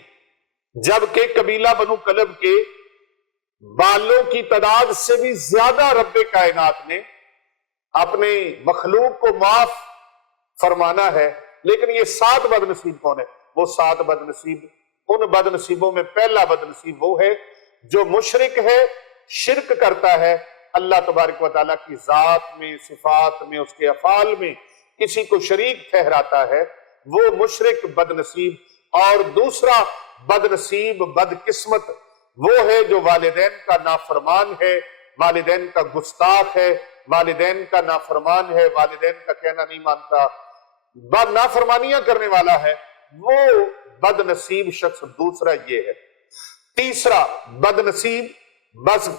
جبکہ قبیلہ بنو کلب کے بالوں کی تعداد سے بھی زیادہ رب کائنات نے اپنے مخلوق کو معاف فرمانا ہے، لیکن یہ 7 بد نصیب کون ہے؟ وہ 7 بد نصیب، ان بد نصیبوں میں پہلا بد نصیب وہ ہے جو مشرک ہے، شرک کرتا ہے اللہ تبارک و تعالیٰ کی ذات میں، صفات میں، اس کے افعال میں کسی کو شریک ٹھہراتا ہے وہ مشرک، بد نصیب۔ اور دوسرا بد نصیب، بد قسمت وہ ہے جو والدین کا نافرمان ہے، والدین کا گستاخ ہے، والدین کا نافرمان ہے، والدین کا کہنا نہیں مانتا، نافرمانیاں کرنے والا ہے، وہ بد نصیب شخص دوسرا یہ ہے۔ تیسرا بد نصیب،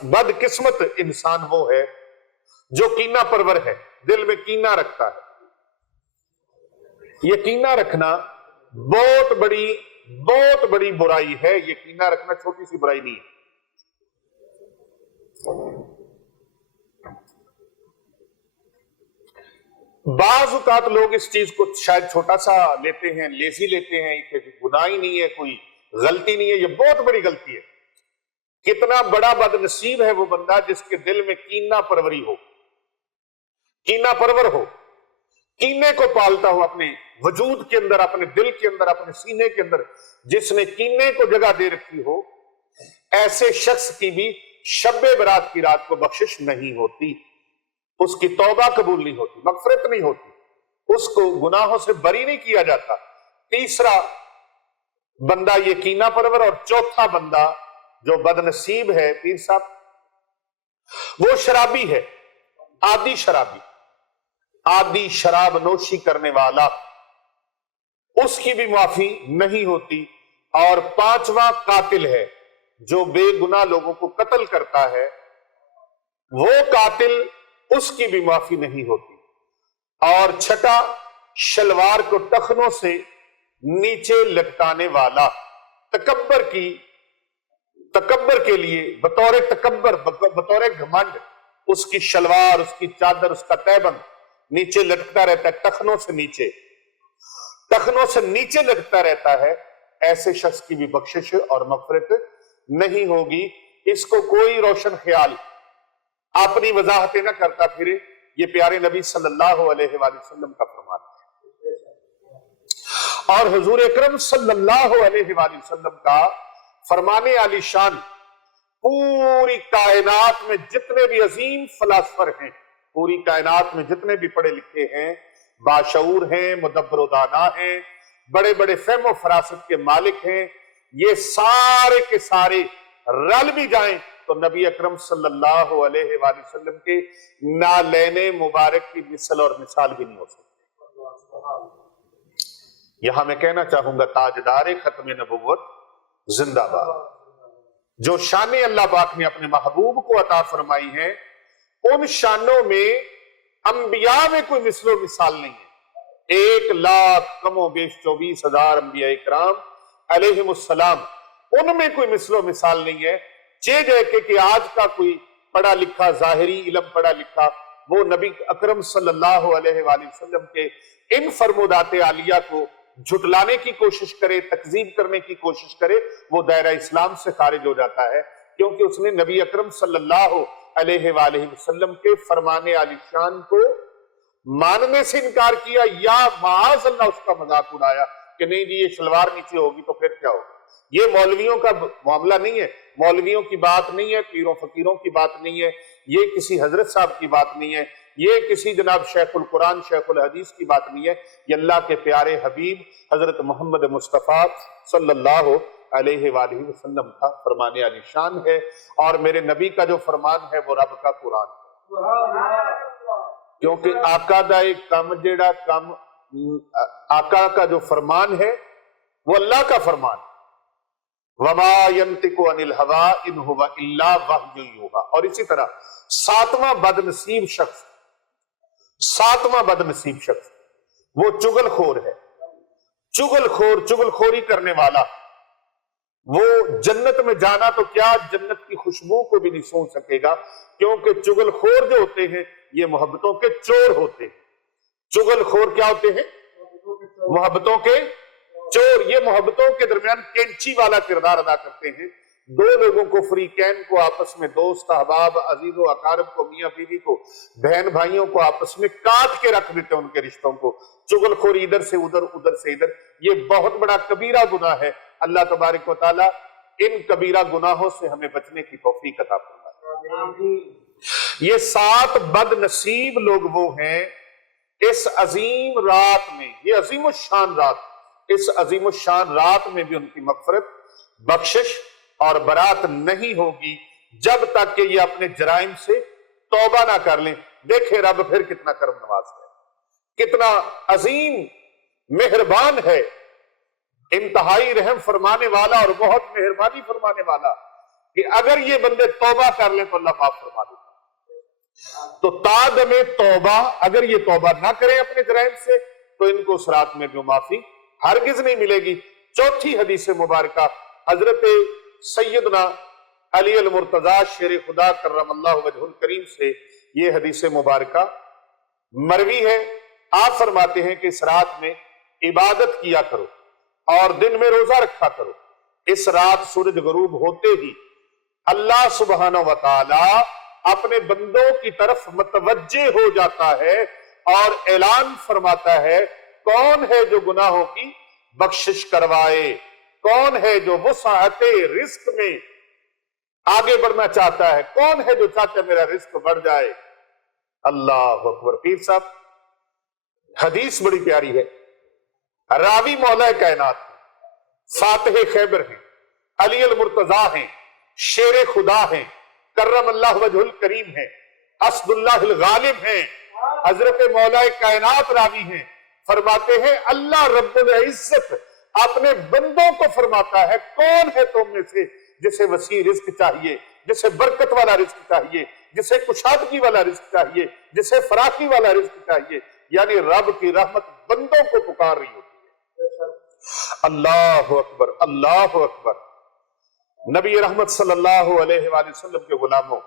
بد قسمت انسان وہ ہے جو کینہ پرور ہے، دل میں کینہ رکھتا ہے۔ یہ کینہ رکھنا بہت بڑی برائی ہے، یہ کینہ رکھنا چھوٹی سی برائی نہیں ہے۔ بعض اوقات لوگ اس چیز کو شاید چھوٹا سا لیتے ہیں، لیزی لیتے ہیں کہ گناہ ہی نہیں ہے، کوئی غلطی نہیں ہے، یہ بہت بڑی غلطی ہے۔ کتنا بڑا بد نصیب ہے وہ بندہ جس کے دل میں کینہ پروری ہو، کینہ پرور ہو، کینے کو پالتا ہو اپنے وجود کے اندر، اپنے دل کے اندر، اپنے سینے کے اندر، جس نے کینے کو جگہ دے رکھی ہو، ایسے شخص کی بھی شب برات کی رات کو بخشش نہیں ہوتی، اس کی توبہ قبول نہیں ہوتی، مغفرت نہیں ہوتی، اس کو گناہوں سے بری نہیں کیا جاتا۔ تیسرا بندہ یہ کینہ پرور، اور چوتھا بندہ جو بد نصیب ہے پیر صاحب، وہ شرابی ہے، عادی شرابی، عادی شراب نوشی کرنے والا، اس کی بھی معافی نہیں ہوتی۔ اور پانچواں قاتل ہے، جو بے گناہ لوگوں کو قتل کرتا ہے، وہ قاتل، اس کی بھی معافی نہیں ہوتی۔ اور چھٹا شلوار کو ٹخنوں سے نیچے لٹکانے والا، تکبر کے لیے بطور تکبر، بطور گھمنڈ، اس کی شلوار، اس کی چادر، اس کا تہبند نیچے لٹکتا رہتا ہے، ٹخنوں سے نیچے لٹکتا رہتا ہے، ایسے شخص کی بھی بخشش اور مغفرت نہیں ہوگی۔ اس کو کوئی روشن خیال اپنی وضاحتیں نہ کرتا پھرے، یہ پیارے نبی صلی اللہ علیہ وآلہ وسلم کا فرمان ہے۔ اور حضور اکرم صلی اللہ علیہ وآلہ وسلم کا فرمان عالی شان پوری کائنات میں جتنے بھی عظیم فلاسفر ہیں، پوری کائنات میں جتنے بھی پڑھے لکھے ہیں، باشعور ہیں، مدبر و دانا ہیں، بڑے بڑے فہم و فراست کے مالک ہیں، یہ سارے کے سارے رل بھی جائیں تو نبی اکرم صلی اللہ علیہ وآلہ وسلم کے نالین مبارک کی مثل اور مثال بھی نہیں ہو سکتی۔ یہاں میں کہنا چاہوں گا تاجدار ختم نبوت زندہ باد، جو شانیں اللہ پاک نے اپنے محبوب کو عطا فرمائی ہیں، ان شانوں میں انبیاء میں کوئی مثل و مثال نہیں ہے۔ 1,00,000 کم و بیش 24,000 انبیاء اکرام علیہم السلام، ان میں کوئی مثل و مثال نہیں ہے۔ کہ آج کا کوئی پڑھا لکھا ظاہری علم پڑھا لکھا وہ نبی اکرم صلی اللہ علیہ وآلہ وسلم کے ان فرمودات عالیہ کو جھٹلانے کی کوشش کرے، تکذیب کرنے کی کوشش کرے، وہ دائرہ اسلام سے خارج ہو جاتا ہے، کیونکہ اس نے نبی اکرم صلی اللہ علیہ وآلہ وسلم کے فرمان عالی شان کو ماننے سے انکار کیا، یا معاذ اللہ اس کا مذاق اڑایا کہ نہیں جی یہ شلوار نیچے ہوگی تو پھر کیا ہوگا۔ یہ مولویوں کا معاملہ نہیں ہے، مولویوں کی بات نہیں ہے، پیروں فقیروں کی بات نہیں ہے، یہ کسی حضرت صاحب کی بات نہیں ہے، یہ کسی جناب شیخ القرآن شیخ الحدیث کی بات نہیں ہے، یہ اللہ کے پیارے حبیب حضرت محمد مصطفیٰ صلی اللہ علیہ وآلہ وسلم کا فرمان عالی شان ہے۔ اور میرے نبی کا جو فرمان ہے وہ رب کا قرآن ہے، کیونکہ آقا دا ایک کم جیڑا کم، آقا کا جو فرمان ہے وہ اللہ کا فرمان ہے۔ وَمَا يَنْتِقُ عَنِ الْهَوَىٰ إِنْ هُوَ إِلَّا وَحْيٌ يُوحَىٰ۔ اور اسی طرح ساتواں بد نصیب شخص وہ چغل خور ہے، چغل خوری کرنے والا، وہ جنت میں جانا تو کیا جنت کی خوشبو کو بھی نہیں سونگ سکے گا، کیونکہ چغل خور جو ہوتے ہیں یہ محبتوں کے چور ہوتے ہیں۔ چغل خور کیا ہوتے ہیں؟ محبتوں کے چور، یہ محبتوں کے درمیان کینچی والا کردار ادا کرتے ہیں۔ دو لوگوں کو، فریقین کو، آپس میں دوست احباب عزیز و اقارب کو، میاں بیوی کو، بہن بھائیوں کو آپس میں کاٹ کے رکھ دیتے ہیں ان کے رشتوں کو۔ چغل خوری ادھر سے ادھر، ادھر سے ادھر، یہ بہت بڑا کبیرہ گناہ ہے۔ اللہ تبارک و تعالی ان کبیرہ گناہوں سے ہمیں بچنے کی توفیق عطا فرمائے۔ یہ 7 بد نصیب لوگ وہ ہیں اس عظیم رات میں، یہ عظیم الشان رات، اس عظیم الشان رات میں بھی ان کی مغفرت، بخشش اور برات نہیں ہوگی جب تک کہ یہ اپنے جرائم سے توبہ نہ کر لیں۔ دیکھیں رب پھر کتنا کرم نواز ہے، کتنا عظیم مہربان ہے، انتہائی رحم فرمانے والا اور بہت مہربانی فرمانے والا، کہ اگر یہ بندے توبہ کر لیں تو اللہ معاف فرما دیتا۔ تو تادم توبہ، اگر یہ توبہ نہ کریں اپنے جرائم سے تو ان کو اس رات میں بھی معافی ہرگز نہیں ملے گی۔ چوتھی حدیث مبارکہ حضرت سیدنا علی المرتضی شیر خدا کرم اللہ وجہ الکریم سے یہ حدیث مبارکہ مروی ہے۔ آپ فرماتے ہیں کہ اس رات میں عبادت کیا کرو اور دن میں روزہ رکھا کرو۔ اس رات سورج غروب ہوتے ہی اللہ سبحانہ وتعالی اپنے بندوں کی طرف متوجہ ہو جاتا ہے اور اعلان فرماتا ہے، کون ہے جو گناہوں کی بخشش کروائے، کون ہے جو وسعت رزق میں آگے بڑھنا چاہتا ہے، کون ہے جو چاہتا ہے میرا رزق بڑھ جائے۔ اللہ اکبر۔ پیر صاحب حدیث بڑی پیاری ہے، راوی مولا کائنات ہیں، فاتح خیبر ہیں، علی المرتضی ہیں، شیر خدا ہیں، کرم اللہ وجہ الکریم ہیں، اسد اللہ الغالب ہیں، حضرت مولا کائنات راوی ہیں۔ فرماتے ہیں اللہ رب العزت اپنے بندوں کو فرماتا ہے، کون ہے تم میں سے جسے وسیع رزق چاہیے، جسے برکت والا رزق چاہیے، جسے کشادگی والا رزق چاہیے، جسے فراخی والا رزق چاہیے۔ یعنی رب کی رحمت بندوں کو پکار رہی ہوتی ہے۔ اللہ اکبر، اللہ اکبر۔ نبی رحمت صلی اللہ علیہ وآلہ وسلم کے غلاموں،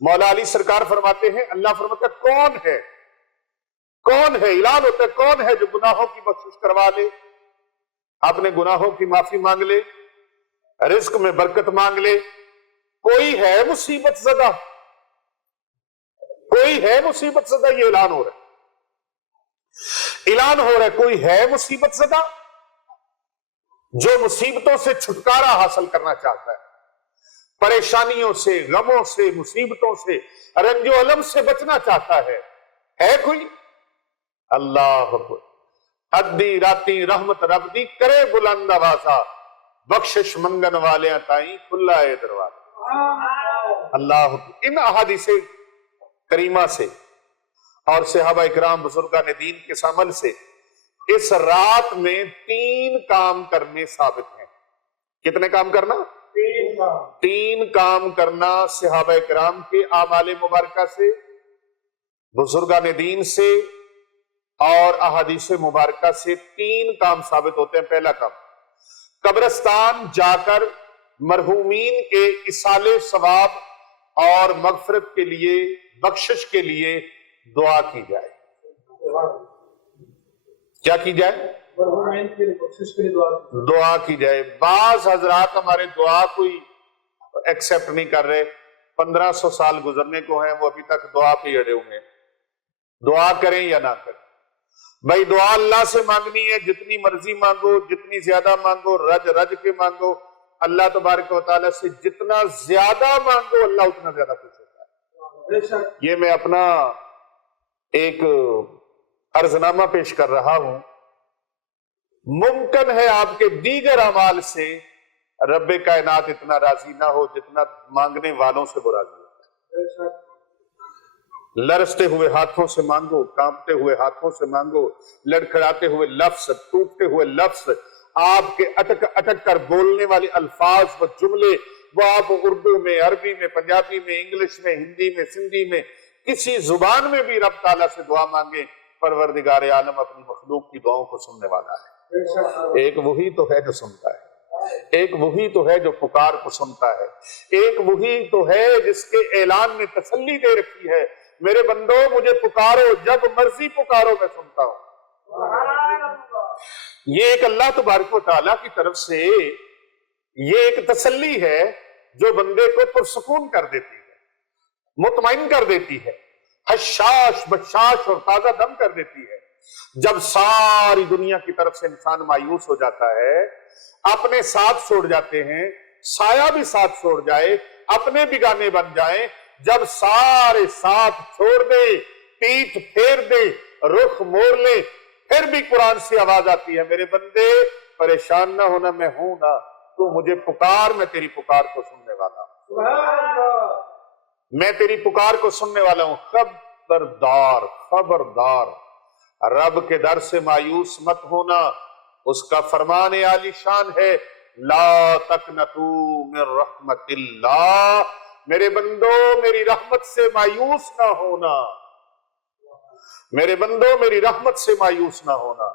مولا علی سرکار فرماتے ہیں، اللہ فرماتا ہے کون ہے، کون ہے، اعلان ہوتا ہے کون ہے جو گناہوں کی بخشش کروا لے، اپنے گناہوں کی معافی مانگ لے، رزق میں برکت مانگ لے۔ کوئی ہے مصیبت زدہ، کوئی ہے مصیبت زدہ، یہ اعلان ہو رہا ہے، اعلان ہو رہا ہے کوئی ہے مصیبت زدہ جو مصیبتوں سے چھٹکارا حاصل کرنا چاہتا ہے، پریشانیوں سے، غموں سے، مصیبتوں سے، رنج و الم سے بچنا چاہتا ہے کوئی؟ اللہ اکبر۔ ادی راتی رحمت رب دی کرے بلند آوازہ، بخشش منگن والیاں تائیں کھلا ہے دروازہ۔ اللہ اکبر۔ ان احادیث کریمہ سے اور صحابہ اکرام بزرگان دین کے عمل سے اس رات میں 3 کام کرنے ثابت ہیں۔ کتنے کام کرنا؟ 3 کام کرنا صحابہ اکرام کے اعمال مبارکہ سے، بزرگان دین سے اور احادیث مبارکہ سے 3 کام ثابت ہوتے ہیں۔ پہلا کام، قبرستان جا کر مرحومین کے ایصال ثواب اور مغفرت کے لیے، بخشش کے لیے دعا کی جائے۔ کیا کی جائے؟ دعا کی جائے۔ بعض حضرات ہمارے دعا کوئی ایکسپٹ نہیں کر رہے، 1500 سال گزرنے کو ہیں، وہ ابھی تک دعا پہ اڑے ہوئے ہیں۔ دعا کریں یا نہ کریں بھائی، دعا اللہ سے مانگنی ہے، جتنی مرضی مانگو، جتنی زیادہ مانگو، رج رج کے مانگو۔ اللہ تبارک و تعالیٰ سے جتنا زیادہ مانگو اللہ اتنا زیادہ خوش ہوتا ہے۔ یہ میں اپنا ایک عرضنامہ پیش کر رہا ہوں، ممکن ہے آپ کے دیگر اعمال سے رب کائنات اتنا راضی نہ ہو جتنا مانگنے والوں سے وہ راضی ہوتا ہے۔ لرزتے ہوئے ہاتھوں سے مانگو، کانپتے ہوئے ہاتھوں سے مانگو، لڑکھڑاتے ہوئے لفظ، ٹوٹتے ہوئے لفظ، آپ کے اٹک اٹک کر بولنے والے الفاظ و جملے، وہ آپ اردو میں، عربی میں، پنجابی میں، انگلش میں، ہندی میں، سندھی میں، کسی زبان میں بھی رب تعالیٰ سے دعا مانگے، پروردگار عالم اپنی مخلوق کی دعاؤں کو سننے والا ہے۔ ایک وہی تو ہے جو سنتا ہے، ایک وہی تو ہے جو پکار کو سنتا ہے، ایک وہی تو ہے جس کے اعلان میں تسلی دے رکھی ہے، میرے بندو مجھے پکارو، جب مرضی پکارو میں سنتا ہوں۔ یہ ایک اللہ تبارک و تعالیٰ کی طرف سے یہ ایک تسلی ہے جو بندے کو پرسکون کر دیتی ہے، مطمئن کر دیتی ہے، حشاش بشاش اور تازہ دم کر دیتی ہے۔ جب ساری دنیا کی طرف سے انسان مایوس ہو جاتا ہے، اپنے ساتھ چھوڑ جاتے ہیں، سایہ بھی ساتھ چھوڑ جائے، اپنے بگانے بن جائیں، جب سارے ساتھ چھوڑ دے، پیٹھ پھیر دے، رخ موڑ لے، پھر بھی قرآن سے آواز آتی ہے میرے بندے پریشان نہ ہونا، میں ہوں نا، تو مجھے پکار، میں تیری پکار کو سننے والا ہوں، سبحان اللہ، میں تیری پکار کو سننے والا ہوں۔ خبردار خبردار، رب کے در سے مایوس مت ہونا، اس کا فرمان عالی شان ہے، لا تقنطوا من رحمت اللہ، میرے بندو میری رحمت سے مایوس نہ ہونا، میرے بندو میری رحمت سے مایوس نہ ہونا۔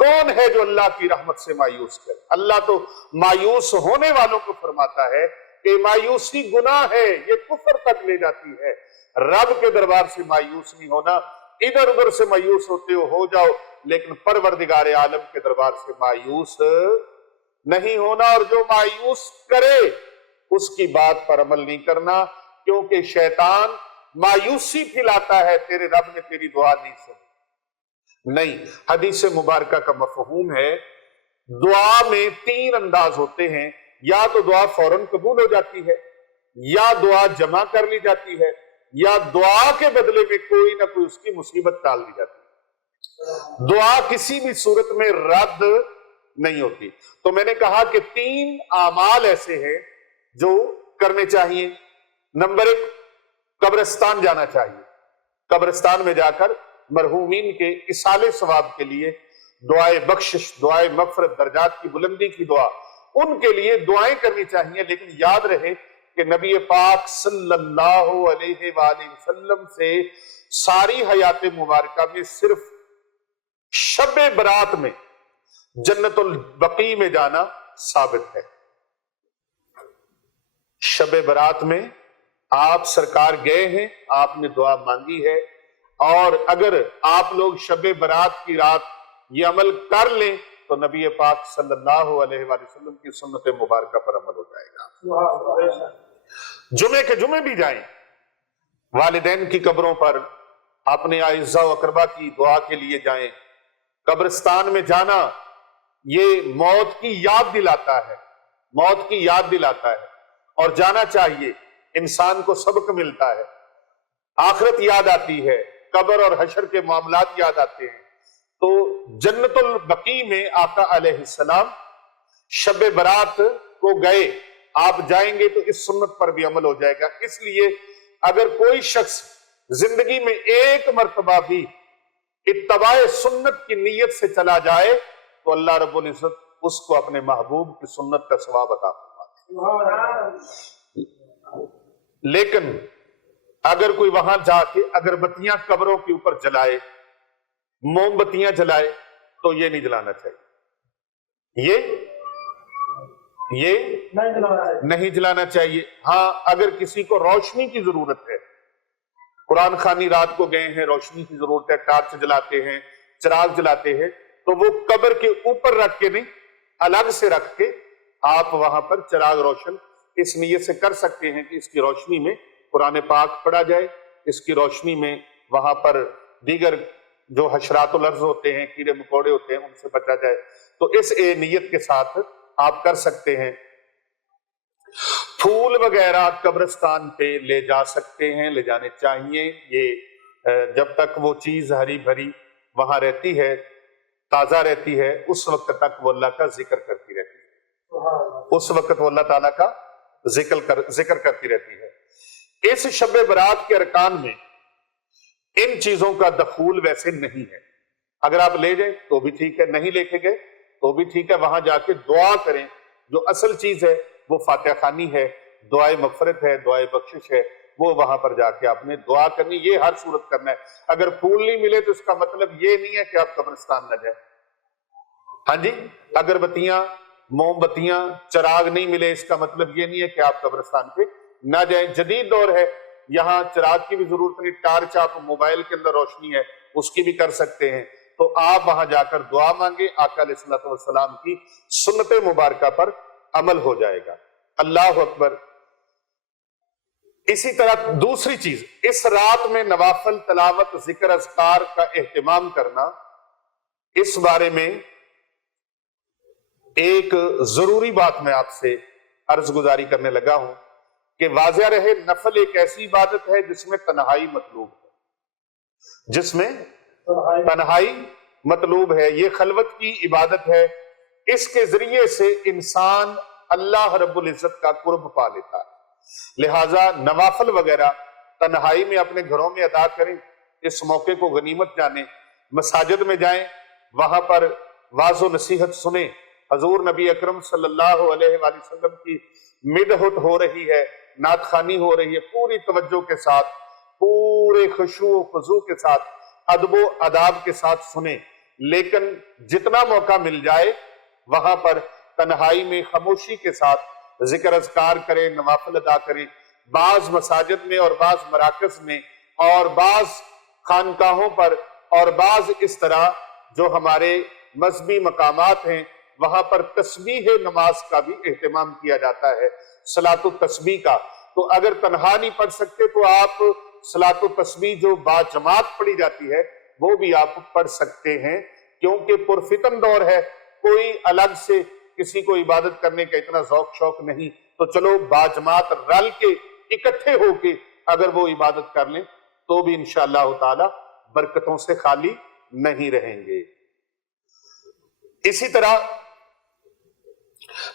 کون ہے جو اللہ کی رحمت سے مایوس کرے؟ اللہ تو مایوس ہونے والوں کو فرماتا ہے کہ مایوسی گناہ ہے، یہ کفر تک لے جاتی ہے۔ رب کے دربار سے مایوس نہیں ہونا، ادھر ادھر سے مایوس ہوتے ہو جاؤ، لیکن پروردگار عالم کے دربار سے مایوس نہیں ہونا، اور جو مایوس کرے اس کی بات پر عمل نہیں کرنا، کیونکہ شیطان مایوسی پھیلاتا ہے، تیرے رب نے تیری دعا نہیں سنی۔ نہیں، حدیث مبارکہ کا مفہوم ہے دعا میں 3 انداز ہوتے ہیں، یا تو دعا فوراً قبول ہو جاتی ہے، یا دعا جمع کر لی جاتی ہے، یا دعا کے بدلے میں کوئی نہ کوئی اس کی مصیبت ٹال دی جاتی ہے۔ دعا کسی بھی صورت میں رد نہیں ہوتی۔ تو میں نے کہا کہ 3 اعمال ایسے ہیں جو کرنے چاہیے۔ نمبر 1، قبرستان جانا چاہیے، قبرستان میں جا کر مرحومین کے اصالِ ثواب کے لیے دعائے بخشش، دعائے مغفرت، درجات کی بلندی کی دعا، ان کے لیے دعائیں کرنی چاہیے۔ لیکن یاد رہے کہ نبی پاک صلی اللہ علیہ وآلہ وسلم سے ساری حیات مبارکہ میں صرف شب برات میں جنت البقیع میں جانا ثابت ہے۔ شب برات میں آپ سرکار گئے ہیں، آپ نے دعا مانگی ہے، اور اگر آپ لوگ شب برات کی رات یہ عمل کر لیں تو نبی پاک صلی اللہ علیہ وآلہ وسلم کی سنت مبارکہ پر عمل ہو جائے گا۔ سبحان اللہ، جمعے کے جمعے بھی جائیں، والدین کی قبروں پر، اپنے اعزاء و اقربا کی دعا کے لیے جائیں۔ قبرستان میں جانا یہ موت کی یاد دلاتا ہے، موت کی یاد دلاتا ہے، اور جانا چاہیے، انسان کو سبق ملتا ہے، آخرت یاد آتی ہے، قبر اور حشر کے معاملات یاد آتے ہیں۔ تو جنت البقیع میں آقا علیہ السلام شب برات کو گئے، آپ جائیں گے تو اس سنت پر بھی عمل ہو جائے گا۔ اس لیے اگر کوئی شخص زندگی میں ایک مرتبہ بھی اتباع سنت کی نیت سے چلا جائے تو اللہ رب العزت اس کو اپنے محبوب کی سنت کا ثواب عطا فرماتے ہیں۔ لیکن اگر کوئی وہاں جا کے اگربتیاں قبروں کے اوپر جلائے، موم بتیاں جلائے، تو یہ نہیں جلانا چاہیے، یہ نہیں جلانا چاہیے۔ ہاں، اگر کسی کو روشنی کی ضرورت ہے، قرآن خوانی رات کو گئے ہیں، روشنی کی ضرورت ہے، ٹارچ جلاتے ہیں، چراغ جلاتے ہیں، تو وہ قبر کے اوپر رکھ کے نہیں، الگ سے رکھ کے آپ وہاں پر چراغ روشن اس نیت سے کر سکتے ہیں کہ اس کی روشنی میں قرآن پاک پڑھا جائے، اس کی روشنی میں وہاں پر دیگر جو حشرات الارض ہوتے ہیں، کیڑے مکوڑے ہوتے ہیں، ان سے بچا جائے۔ تو اس نیت کے ساتھ آپ کر سکتے ہیں۔ پھول وغیرہ قبرستان پہ لے جا سکتے ہیں، لے جانے چاہیے۔ یہ جب تک وہ چیز ہری بھری وہاں رہتی ہے، تازہ رہتی ہے، اس وقت تک وہ اللہ کا ذکر کرتی رہتی ہے، اس وقت وہ اللہ تعالیٰ کا ذکر کرتی رہتی ہے۔ اس شب برات کے ارکان میں ان چیزوں کا دخول ویسے نہیں ہے۔ اگر آپ لے جائیں تو بھی ٹھیک ہے، نہیں لے کے گئے تو بھی ٹھیک ہے، وہاں جا کے دعا کریں۔ جو اصل چیز ہے وہ فاتحہ خوانی ہے، دعائے مغفرت ہے، دعائے بخشش ہے، وہ وہاں پر جا کے آپ نے دعا کرنی، یہ ہر صورت کرنا ہے۔ اگر پھول نہیں ملے تو اس کا مطلب یہ نہیں ہے کہ آپ قبرستان نہ جائیں۔ ہاں جی، اگربتیاں، موم بتیاں، چراغ نہیں ملے، اس کا مطلب یہ نہیں ہے کہ آپ قبرستان پہ نہ جائیں۔ جدید دور ہے، یہاں چراغ کی بھی ضرورت نہیں، ٹارچ آپ موبائل کے اندر روشنی ہے اس کی بھی کر سکتے ہیں۔ تو آپ وہاں جا کر دعا مانگے، آقا علیہ الصلوۃ والسلام کی سنت مبارکہ پر عمل ہو جائے گا۔ اللہ اکبر۔ اسی طرح دوسری چیز، اس رات میں نوافل تلاوت، ذکر، اذکار کا اہتمام کرنا، اس بارے میں ایک ضروری بات میں آپ سے عرض گزاری کرنے لگا ہوں کہ واضح رہے نفل ایک ایسی عبادت ہے جس میں تنہائی مطلوب ہے، جس میں تنہائی مطلوب ہے، یہ خلوت کی عبادت ہے، اس کے ذریعے سے انسان اللہ رب العزت کا قرب پا لیتا ہے۔ لہٰذا نوافل وغیرہ تنہائی میں اپنے گھروں میں ادا کریں، اس موقع کو غنیمت جانیں، مساجد میں جائیں، وہاں پر واعظ و نصیحت سنیں، حضور نبی اکرم صلی اللہ علیہ وآلہ وسلم کی مدحت ہو رہی ہے، نعت خوانی ہو رہی ہے، پوری توجہ کے ساتھ، پورے خشوع و خضوع کے ساتھ، ادب و آداب کے ساتھ سنیں، لیکن جتنا موقع مل جائے وہاں پر تنہائی میں خاموشی کے ساتھ ذکر اذکار کریں، نوافل ادا کریں۔ بعض مساجد میں اور بعض مراکز میں اور بعض خانقاہوں پر اور بعض اس طرح جو ہمارے مذہبی مقامات ہیں وہاں پر تسبیح نماز کا بھی اہتمام کیا جاتا ہے، صلاۃ التسبیح کا۔ تو اگر تنہا نہیں پڑھ سکتے تو آپ صلاۃ التسبیح جو باجماعت پڑھی جاتی ہے وہ بھی آپ پڑھ سکتے ہیں، کیونکہ پرفتن دور ہے، کوئی الگ سے کسی کو عبادت کرنے کا اتنا ذوق شوق نہیں، تو چلو باجماعت رل کے اکٹھے ہو کے اگر وہ عبادت کر لیں تو بھی انشاءاللہ تعالی برکتوں سے خالی نہیں رہیں گے۔ اسی طرح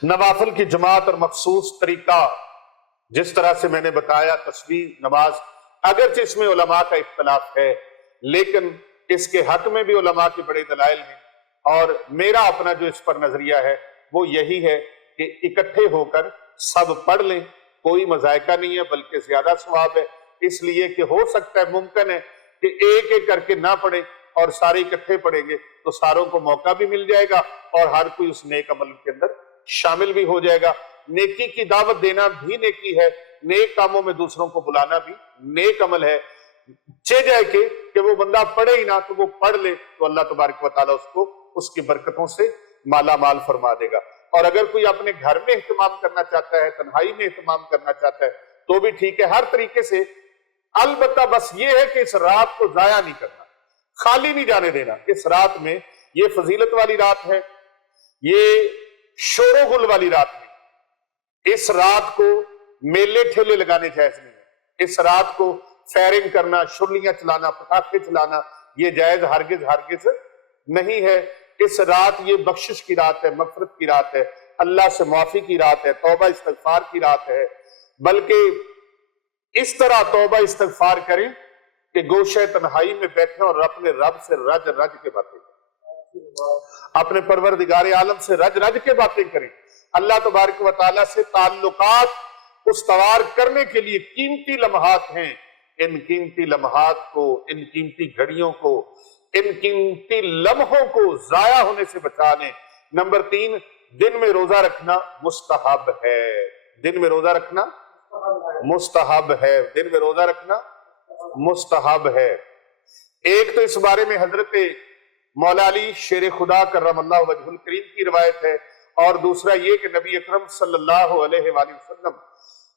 نوافل کی جماعت اور مخصوص طریقہ جس طرح سے میں نے بتایا، تسبیح نماز، اگرچہ اس میں علماء کا اختلاف ہے لیکن اس کے حق میں بھی علماء کے بڑے دلائل ہیں، اور میرا اپنا جو اس پر نظریہ ہے وہ یہی ہے کہ اکٹھے ہو کر سب پڑھ لیں، کوئی مذائقہ نہیں ہے بلکہ زیادہ ثواب ہے، اس لیے کہ ہو سکتا ہے ممکن ہے کہ ایک ایک کر کے نہ پڑھیں اور سارے اکٹھے پڑھیں گے تو ساروں کو موقع بھی مل جائے گا اور ہر کوئی اس نیک عمل کے اندر شامل بھی ہو جائے گا۔ نیکی کی دعوت دینا بھی نیکی ہے، نیک کاموں میں دوسروں کو بلانا بھی نیک عمل ہے۔ چہ جائے کہ وہ بندہ پڑھے ہی نہ تو وہ پڑھ لے تو اللہ تبارک و تعالیٰ اس کو اس کی برکتوں سے مالا مال فرما دے گا۔ اور اگر کوئی اپنے گھر میں اہتمام کرنا چاہتا ہے، تنہائی میں اہتمام کرنا چاہتا ہے تو بھی ٹھیک ہے، ہر طریقے سے، البتہ بس یہ ہے کہ اس رات کو ضائع نہیں کرنا، خالی نہیں جانے دینا۔ اس رات میں یہ فضیلت والی رات ہے، یہ شور و غل والی رات ہے، اس رات کو میلے ٹھیلے لگانے جائز نہیں ہے، اس رات کو فائرنگ کرنا، شرلیاں چلانا، پٹاخے چلانا یہ جائز ہرگز ہرگز نہیں ہے۔ اس رات یہ بخشش کی رات ہے، مغفرت کی رات ہے، اللہ سے معافی کی رات ہے، توبہ استغفار کی رات ہے، بلکہ اس طرح توبہ استغفار کریں کہ گوشہ تنہائی میں بیٹھیں اور اپنے رب سے رج رج کے باتیں کریں، اپنے پروردگار عالم سے رج رج کے باتیں کریں، اللہ تبارک و تعالیٰ سے تعلقات استوار کرنے کے لیے قیمتی لمحات ہیں، ان قیمتی لمحات کو، ان قیمتی گھڑیوں کو، ان قیمتی لمحوں کو ضائع ہونے سے بچا لیں۔ نمبر 3، دن میں روزہ رکھنا مستحب ہے، دن میں روزہ رکھنا مستحب ہے، دن میں روزہ رکھنا مستحب ہے۔ ایک تو اس بارے میں حضرت مولا علی شیر خدا کرم اللہ وجہ الکریم کی روایت ہے، اور دوسرا یہ کہ نبی اکرم صلی اللہ علیہ وآلہ وسلم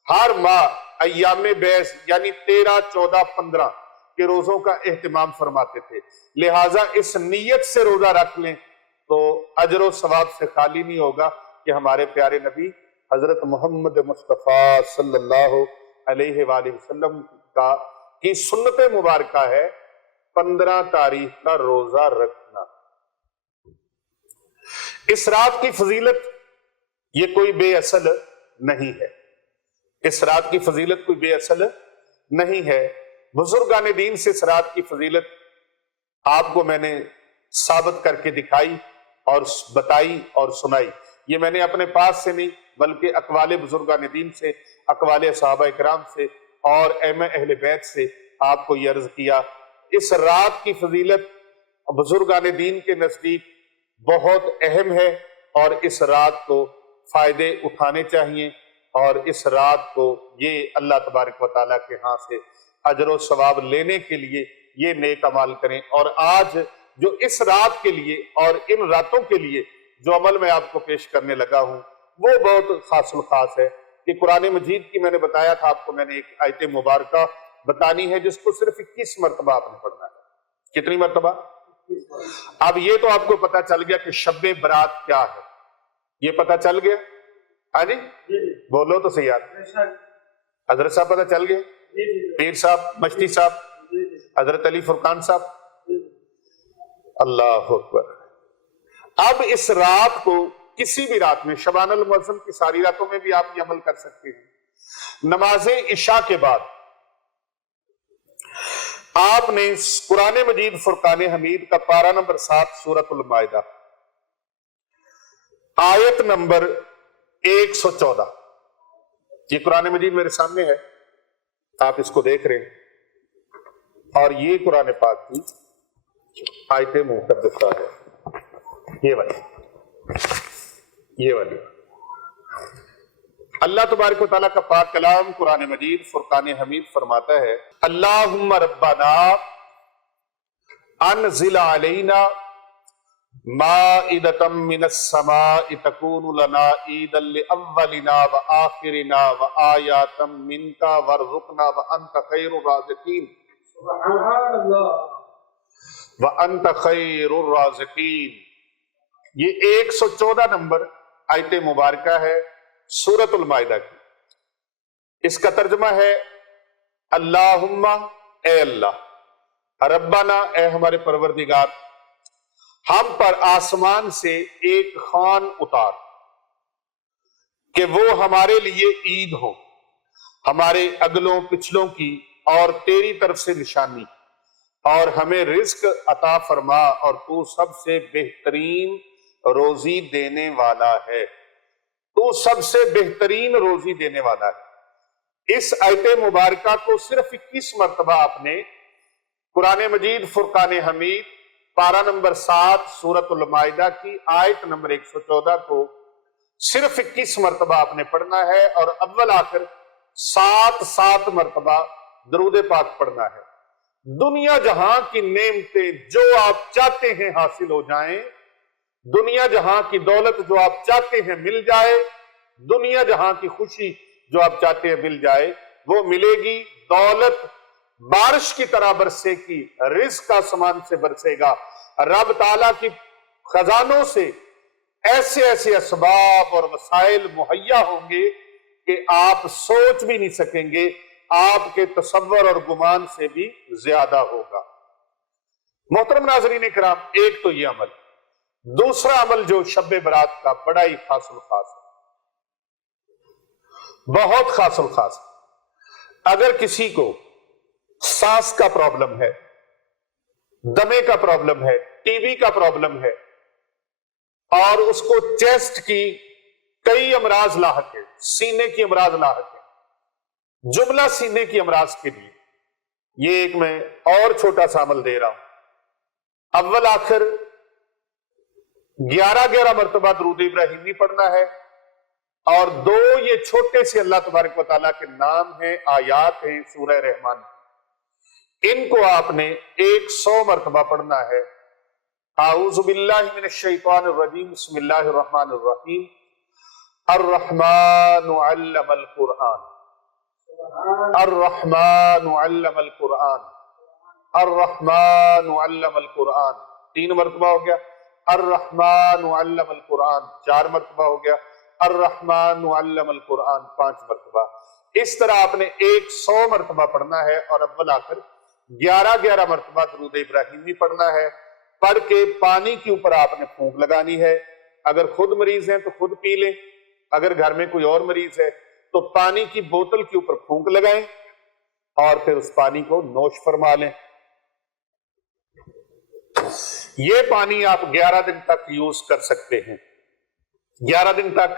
ہر ماہ ایام بیض یعنی 13، 14، 15 کے روزوں کا اہتمام فرماتے تھے، لہٰذا اس نیت سے روزہ رکھ لیں تو اجر و ثواب سے خالی نہیں ہوگا کہ ہمارے پیارے نبی حضرت محمد مصطفیٰ صلی اللہ علیہ وآلہ وسلم کی سنت مبارکہ ہے 15 تاریخ کا روزہ رکھنا۔ اس رات کی فضیلت یہ کوئی بے اصل نہیں ہے، اس رات کی فضیلت کوئی بے اصل نہیں ہے۔ بزرگان دین سے اس رات کی فضیلت آپ کو میں نے ثابت کر کے دکھائی اور بتائی اور سنائی، یہ میں نے اپنے پاس سے نہیں بلکہ اقوال بزرگان دین سے، اقوال صحابہ اکرام سے اور ائمہ اہل بیت سے آپ کو یہ عرض کیا۔ اس رات کی فضیلت بزرگان دین کے نزدیک بہت اہم ہے اور اس رات کو فائدے اٹھانے چاہیے، اور اس رات کو یہ اللہ تبارک و تعالیٰ کے ہاں سے اجر و ثواب لینے کے لیے یہ نیک عمل کریں۔ اور آج جو اس رات کے لیے اور ان راتوں کے لیے جو عمل میں آپ کو پیش کرنے لگا ہوں وہ بہت خاص الخاص ہے کہ قرآن مجید کی میں نے بتایا تھا آپ کو، میں نے ایک آیت مبارکہ بتانی ہے جس کو صرف 21 مرتبہ آپ نے پڑھنا ہے۔ کتنی مرتبہ؟ اب یہ تو آپ کو پتا چل گیا کہ شب برات کیا ہے، یہ پتا چل گیا؟ ہاں جی بولو تو صحیح۔ حضرت صاحب پتہ چل گئے؟ پیر صاحب، مشتی صاحب، حضرت علی فرقان صاحب. اللہ اکبر. اب اس رات کو کسی بھی رات میں، شبان المعظم کی ساری راتوں میں بھی آپ یہ عمل کر سکتے ہیں. نماز عشاء کے بعد آپ نے قرآن مجید فرقان حمید کا پارہ نمبر 7 سورۃ المائدہ آیت نمبر 114، یہ قرآن مجید میرے سامنے ہے، آپ اس کو دیکھ رہے ہیں، اور یہ قرآن پاک کی آیت مقدسہ ہے، یہ والی. اللہ تبارک و تعالیٰ کا پاک کلام قرآن مجید فرقان حمید فرماتا ہے: اللہم ربنا انزل علینا مائدۃ من السماء تکون لنا عیدا لاولنا وآخرنا وآیات منک وارزقنا وانت خیر الرازقین. سبحان اللہ. وانت خیر الرازقین. یہ 114 نمبر آیت مبارکہ ہے سورۃ المائدہ کی. اس کا ترجمہ ہے: اللہم، اے اللہ، ربنا، اے ہمارے پروردگار، ہم پر آسمان سے ایک خوان اتار کہ وہ ہمارے لیے عید ہو، ہمارے اگلوں پچھلوں کی اور تیری طرف سے نشانی، اور ہمیں رزق عطا فرما، اور تو سب سے بہترین روزی دینے والا ہے. تو سب سے بہترین روزی دینے والا ہے. اس آیت مبارکہ کو صرف 21 مرتبہ آپ نے قرآن مجید فرقان حمید پارہ نمبر 7 سورۃ المائدہ کی آیت نمبر 114 کو صرف 21 مرتبہ آپ نے پڑھنا ہے، اور اول آخر 7 مرتبہ درود پاک پڑھنا ہے. دنیا جہاں کی نعمتیں جو آپ چاہتے ہیں حاصل ہو جائیں، دنیا جہاں کی دولت جو آپ چاہتے ہیں مل جائے، دنیا جہاں کی خوشی جو آپ چاہتے ہیں مل جائے، وہ ملے گی. دولت بارش کی طرح برسے گی، رزق آسمان سے برسے گا. رب تعالیٰ کی خزانوں سے ایسے ایسے اسباب اور وسائل مہیا ہوں گے کہ آپ سوچ بھی نہیں سکیں گے، آپ کے تصور اور گمان سے بھی زیادہ ہوگا. محترم ناظرین کرام، ایک تو یہ عمل. دوسرا عمل جو شب برات کا بڑا ہی خاص الخاص ہے، بہت خاص الخاص. اگر کسی کو سانس کا پرابلم ہے، دمے کا پرابلم ہے، ٹی بی کا پرابلم ہے، اور اس کو چیسٹ کی کئی امراض لاحق ہیں، سینے کی امراض لاحق ہیں، جملہ سینے کی امراض کے لیے یہ ایک میں اور چھوٹا سا عمل دے رہا ہوں. اول آخر 11 مرتبہ درود ابراہیمی پڑھنا ہے، اور 2 یہ چھوٹے سے اللہ تبارک و تعالیٰ کے نام ہیں، آیات ہیں سورہ رحمان. ان کو آپ نے 100 مرتبہ پڑھنا ہے. اعوذ باللہ من الشیطان الرجیم، بسم اللہ الرحمن الرحیم. الرحمن علم القرآن، الرحمن علم القرآن، الرحمن علم القرآن. 3 مرتبہ ہو گیا. الرحمن علم القرآن 4 مرتبہ ہو گیا. الرحمن علم القرآن 5 مرتبہ. اس طرح آپ نے 100 مرتبہ پڑھنا ہے، اور اول آخر 11 مرتبہ درود ابراہیمی پڑھنا ہے. پڑھ کے پانی کے اوپر آپ نے پھونک لگانی ہے. اگر خود مریض ہیں تو خود پی لیں، اگر گھر میں کوئی اور مریض ہے تو پانی کی بوتل کے اوپر پھونک لگائیں، اور پھر اس پانی کو نوش فرما لیں. یہ پانی آپ 11 دن تک یوز کر سکتے ہیں. 11 دن تک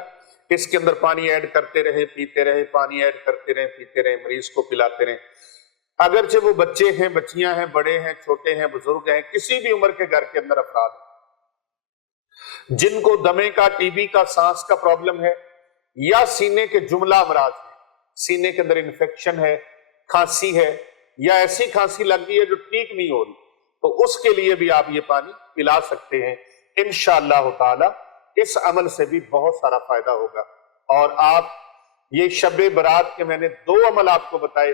اس کے اندر پانی ایڈ کرتے رہے، پیتے رہے، پانی ایڈ کرتے رہے، پیتے رہے، مریض کو پلاتے رہے. اگرچہ وہ بچے ہیں، بچیاں ہیں، بڑے ہیں، چھوٹے ہیں، بزرگ ہیں، کسی بھی عمر کے گھر کے اندر افراد ہیں جن کو دمے کا، ٹی بی کا، سانس کا پرابلم ہے، یا سینے کے جملہ امراض ہیں، سینے کے اندر انفیکشن ہے، کھانسی ہے، یا ایسی کھانسی لگ گئی ہے جو ٹھیک نہیں ہو رہی، تو اس کے لیے بھی آپ یہ پانی پلا سکتے ہیں. انشاءاللہ تعالی اس عمل سے بھی بہت سارا فائدہ ہوگا. اور آپ یہ شب برات کے میں نے 2 عمل آپ کو بتائے،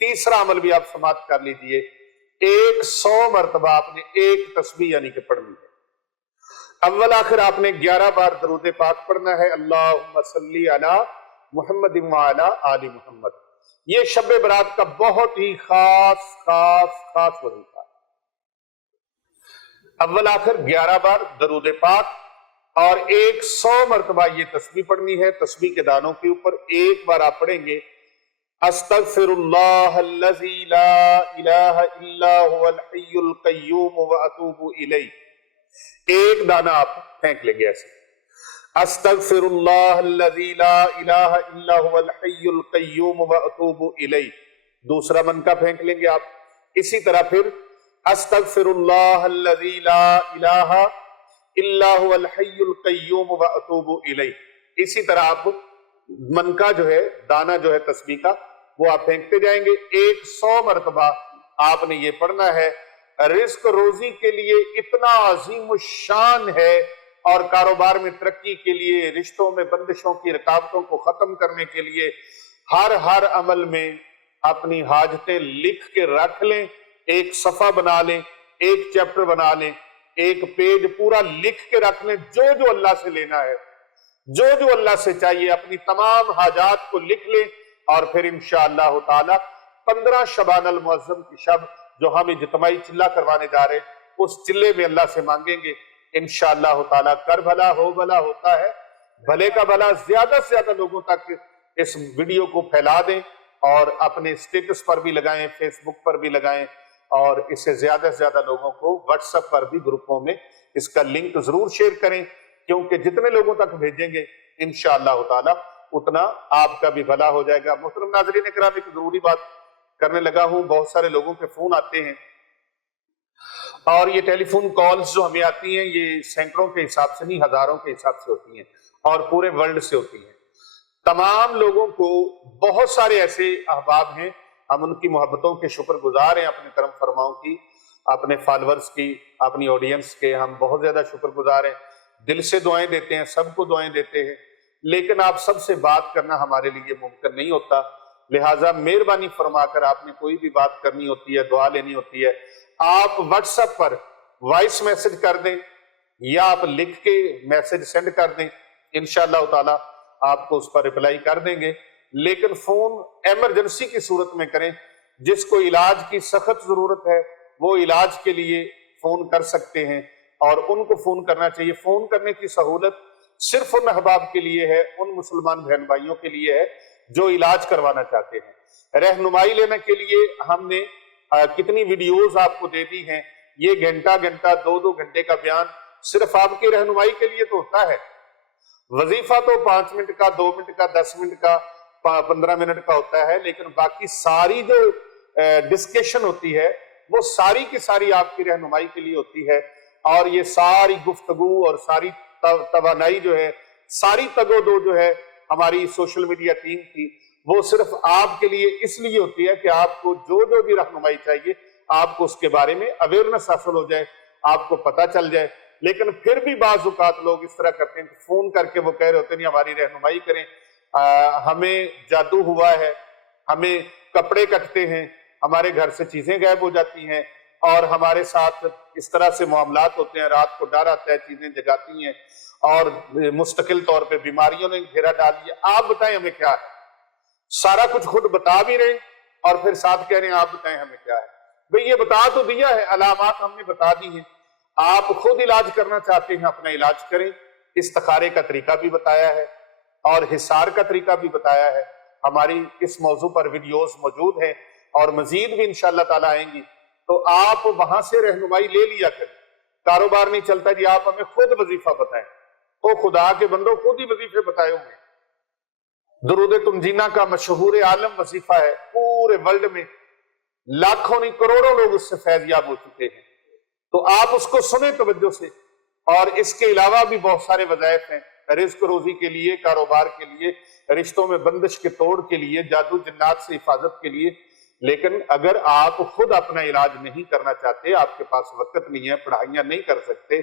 تیسرا عمل بھی آپ سماعت کر لیجئے. 100 مرتبہ آپ نے ایک تسبیح یعنی کہ پڑھنی ہے. اول آخر آپ نے 11 بار درود پاک پڑھنا ہے. اللہم صلی علی محمد وعلی آل محمد. یہ شب برات کا بہت ہی خاص خاص خاص وظیفہ ہے۔ اول آخر 11 بار درود پاک اور 100 مرتبہ یہ تسبیح پڑھنی ہے۔ تسبیح کے دانوں کے اوپر ایک بار آپ پڑھیں گے استغفر اللہ الذی لا الہ الا هو الحی القیوم واتوب الیہ، ایک دانہ آپ پھینک لیں گے ایسے، استغفر اللہ الذی لا الہ الا هو الحی القیوم واتوب الیہ، دوسرا منکا پھینک لیں گے آپ، اسی طرح پھر استغفر اللہ الذی لا الہ الا هو الحی القیوم واتوب الیہ، اسی طرح آپ منکا جو ہے دانہ جو ہے تسبیح کا وہ آپ پھینکتے جائیں گے۔ 100 مرتبہ آپ نے یہ پڑھنا ہے۔ رزق روزی کے لیے اتنا عظیم الشان ہے اور کاروبار میں ترقی کے لیے، رشتوں میں بندشوں کی رکاوٹوں کو ختم کرنے کے لیے ہر عمل میں اپنی حاجتیں لکھ کے رکھ لیں، ایک صفحہ بنا لیں، ایک چیپٹر بنا لیں، ایک پیج پورا لکھ کے رکھ لیں، جو اللہ سے لینا ہے، جو اللہ سے چاہیے، اپنی تمام حاجات کو لکھ لیں، اور پھر انشاءاللہ تعالی 15 شبان المعظم کی شب جو ہم اجتماعی چلہ کروانے جا رہے ہیں اس چلے میں اللہ سے مانگیں گے انشاءاللہ تعالی کر بھلا ہو بھلا ہوتا ہے، بھلے کا بھلا زیادہ سے زیادہ لوگوں تک اس ویڈیو کو پھیلا دیں اور اپنے سٹیٹس پر بھی لگائیں، فیس بک پر بھی لگائیں، اور اس سے زیادہ لوگوں کو واٹس ایپ پر بھی گروپوں میں اس کا لنک ضرور شیئر کریں، کیونکہ جتنے لوگوں تک بھیجیں گے انشاءاللہ تعالی اتنا آپ کا بھی بھلا ہو جائے گا۔ محترم ناظرین اکرام، ایک ضروری بات کرنے لگا ہوں، بہت سارے لوگوں کے فون آتے ہیں اور یہ ٹیلی فون کالز جو ہمیں آتی ہیں یہ سینکڑوں کے حساب سے نہیں، ہزاروں کے حساب سے ہوتی ہیں اور پورے ورلڈ سے ہوتی ہیں۔ تمام لوگوں کو، بہت سارے ایسے احباب ہیں، ہم ان کی محبتوں کے شکر گزار ہیں، اپنے کرم فرماؤں کی، اپنے فالورز کی، اپنی آڈینس کے ہم بہت زیادہ شکر گزار ہیں، دل سے دعائیں دیتے ہیں، سب کو دعائیں دیتے ہیں، لیکن آپ سب سے بات کرنا ہمارے لیے ممکن نہیں ہوتا، لہٰذا مہربانی فرما کر آپ نے کوئی بھی بات کرنی ہوتی ہے، دعا لینی ہوتی ہے، آپ واٹس ایپ پر وائس میسج کر دیں یا آپ لکھ کے میسج سینڈ کر دیں، انشاءاللہ تعالی آپ کو اس پر رپلائی کر دیں گے، لیکن فون ایمرجنسی کی صورت میں کریں۔ جس کو علاج کی سخت ضرورت ہے وہ علاج کے لیے فون کر سکتے ہیں اور ان کو فون کرنا چاہیے۔ فون کرنے کی سہولت صرف ان احباب کے لیے ہے، ان مسلمان بہن بھائیوں کے لیے ہے جو علاج کروانا چاہتے ہیں۔ رہنمائی لینے کے لیے ہم نے کتنی ویڈیوز آپ کو دے دی ہیں، یہ گھنٹہ 2 گھنٹے کا بیان صرف آپ کی رہنمائی کے لیے تو ہوتا ہے۔ وظیفہ تو 5 منٹ کا، 2 منٹ کا، 10 منٹ کا، 15 منٹ کا ہوتا ہے، لیکن باقی ساری جو ڈسکشن ہوتی ہے وہ ساری کی ساری آپ کی رہنمائی کے لیے ہوتی ہے، اور یہ ساری گفتگو اور ساری توانائی جو ہے، ساری تگودو جو ہے ہماری سوشل میڈیا ٹیم کی، وہ صرف آپ کے لیے اس لیے ہوتی ہے کہ آپ کو جو بھی رہنمائی چاہیے آپ کو اس کے بارے میں اویئرنس حاصل ہو جائے، آپ کو پتہ چل جائے۔ لیکن پھر بھی بعض اوقات لوگ اس طرح کرتے ہیں کہ فون کر کے وہ کہہ رہے ہوتے ہیں ہماری رہنمائی کریں، ہمیں جادو ہوا ہے، ہمیں کپڑے کٹتے ہیں، ہمارے گھر سے چیزیں غائب ہو جاتی ہیں، اور ہمارے ساتھ اس طرح سے معاملات ہوتے ہیں، رات کو ڈر آتا ہے، چیزیں جگاتی ہیں، اور مستقل طور پہ بیماریوں نے گھیرا ڈال دیا۔ آپ بتائیں ہمیں کیا ہے؟ سارا کچھ خود بتا بھی رہے اور پھر ساتھ کہہ رہے ہیں آپ بتائیں ہمیں کیا ہے؟ بھئی یہ بتا تو دیا ہے، علامات ہم نے بتا دی ہیں، آپ خود علاج کرنا چاہتے ہیں اپنا علاج کریں۔ استخارے کا طریقہ بھی بتایا ہے اور حصار کا طریقہ بھی بتایا ہے، ہماری اس موضوع پر ویڈیوز موجود ہیں اور مزید بھی انشاءاللہ تعالی آئیں گی، تو آپ وہاں سے رہنمائی لے لیا کریں۔ کاروبار نہیں چلتا جی آپ ہمیں خود وظیفہ بتائیں، تو خدا کے بندوں خود ہی وظیفے بتائے ہوئے ہیں۔ درود تنجینہ کا مشہور عالم وظیفہ ہے، پورے ورلڈ میں لاکھوں نہیں کروڑوں لوگ اس سے فیض یاب ہو چکے ہیں، تو آپ اس کو سنیں توجہ سے۔ اور اس کے علاوہ بھی بہت سارے وظائف ہیں، رزق روزی کے لیے، کاروبار کے لیے، رشتوں میں بندش کے توڑ کے لیے، جادو جنات سے حفاظت کے لیے۔ لیکن اگر آپ خود اپنا علاج نہیں کرنا چاہتے، آپ کے پاس وقت نہیں ہے، پڑھائیاں نہیں کر سکتے،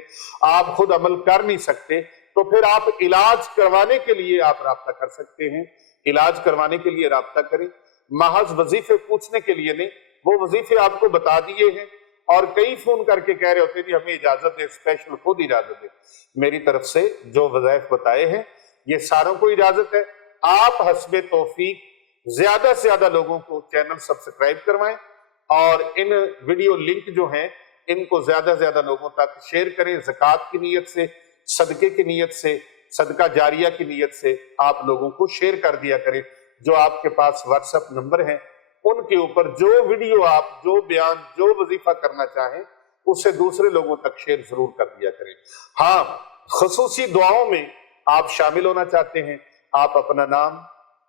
آپ خود عمل کر نہیں سکتے، تو پھر آپ علاج کروانے کے لیے آپ رابطہ کر سکتے ہیں۔ علاج کروانے کے لیے رابطہ کریں، محض وظیفے پوچھنے کے لیے نہیں، وہ وظیفے آپ کو بتا دیے ہیں، اور کئی فون کر کے کہہ رہے ہوتے ہیں ہمیں اجازت دے، اسپیشل خود اجازت دے۔ میری طرف سے جو وظائف بتائے ہیں یہ ساروں کو اجازت ہے، آپ حسب توفیق زیادہ سے زیادہ لوگوں کو چینل سبسکرائب کروائیں اور ان ویڈیو لنک جو ہیں ان کو زیادہ سے زیادہ لوگوں تک شیئر کریں. زکوٰۃ کی نیت سے، صدقے کی نیت سے، صدقہ جاریہ کی نیت سے آپ لوگوں کو شیئر کر دیا کریں. جو آپ کے پاس واٹس ایپ نمبر ہیں ان کے اوپر جو ویڈیو آپ، جو بیان، جو وظیفہ کرنا چاہیں اسے دوسرے لوگوں تک شیئر ضرور کر دیا کریں. ہاں، خصوصی دعاؤں میں آپ شامل ہونا چاہتے ہیں، آپ اپنا نام،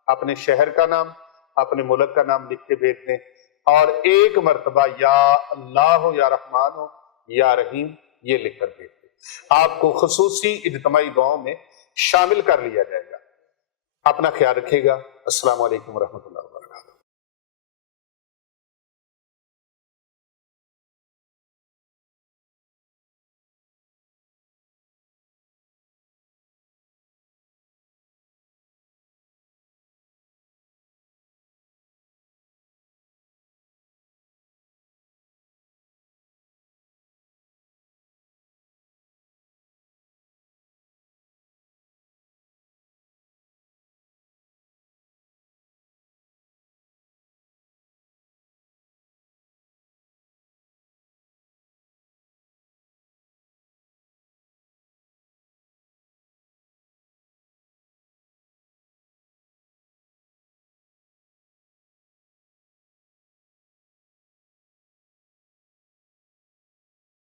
اپنے شہر کا نام، اپنے ملک کا نام لکھ کے بھیج دیں اور ایک مرتبہ یا اللہ ہو یا رحمان ہو یا رحیم یہ لکھ کر بھیج دیں. آپ کو خصوصی اجتماعی دعاؤں میں شامل کر لیا جائے گا. اپنا خیال رکھیے گا. السلام علیکم ورحمۃ اللہ.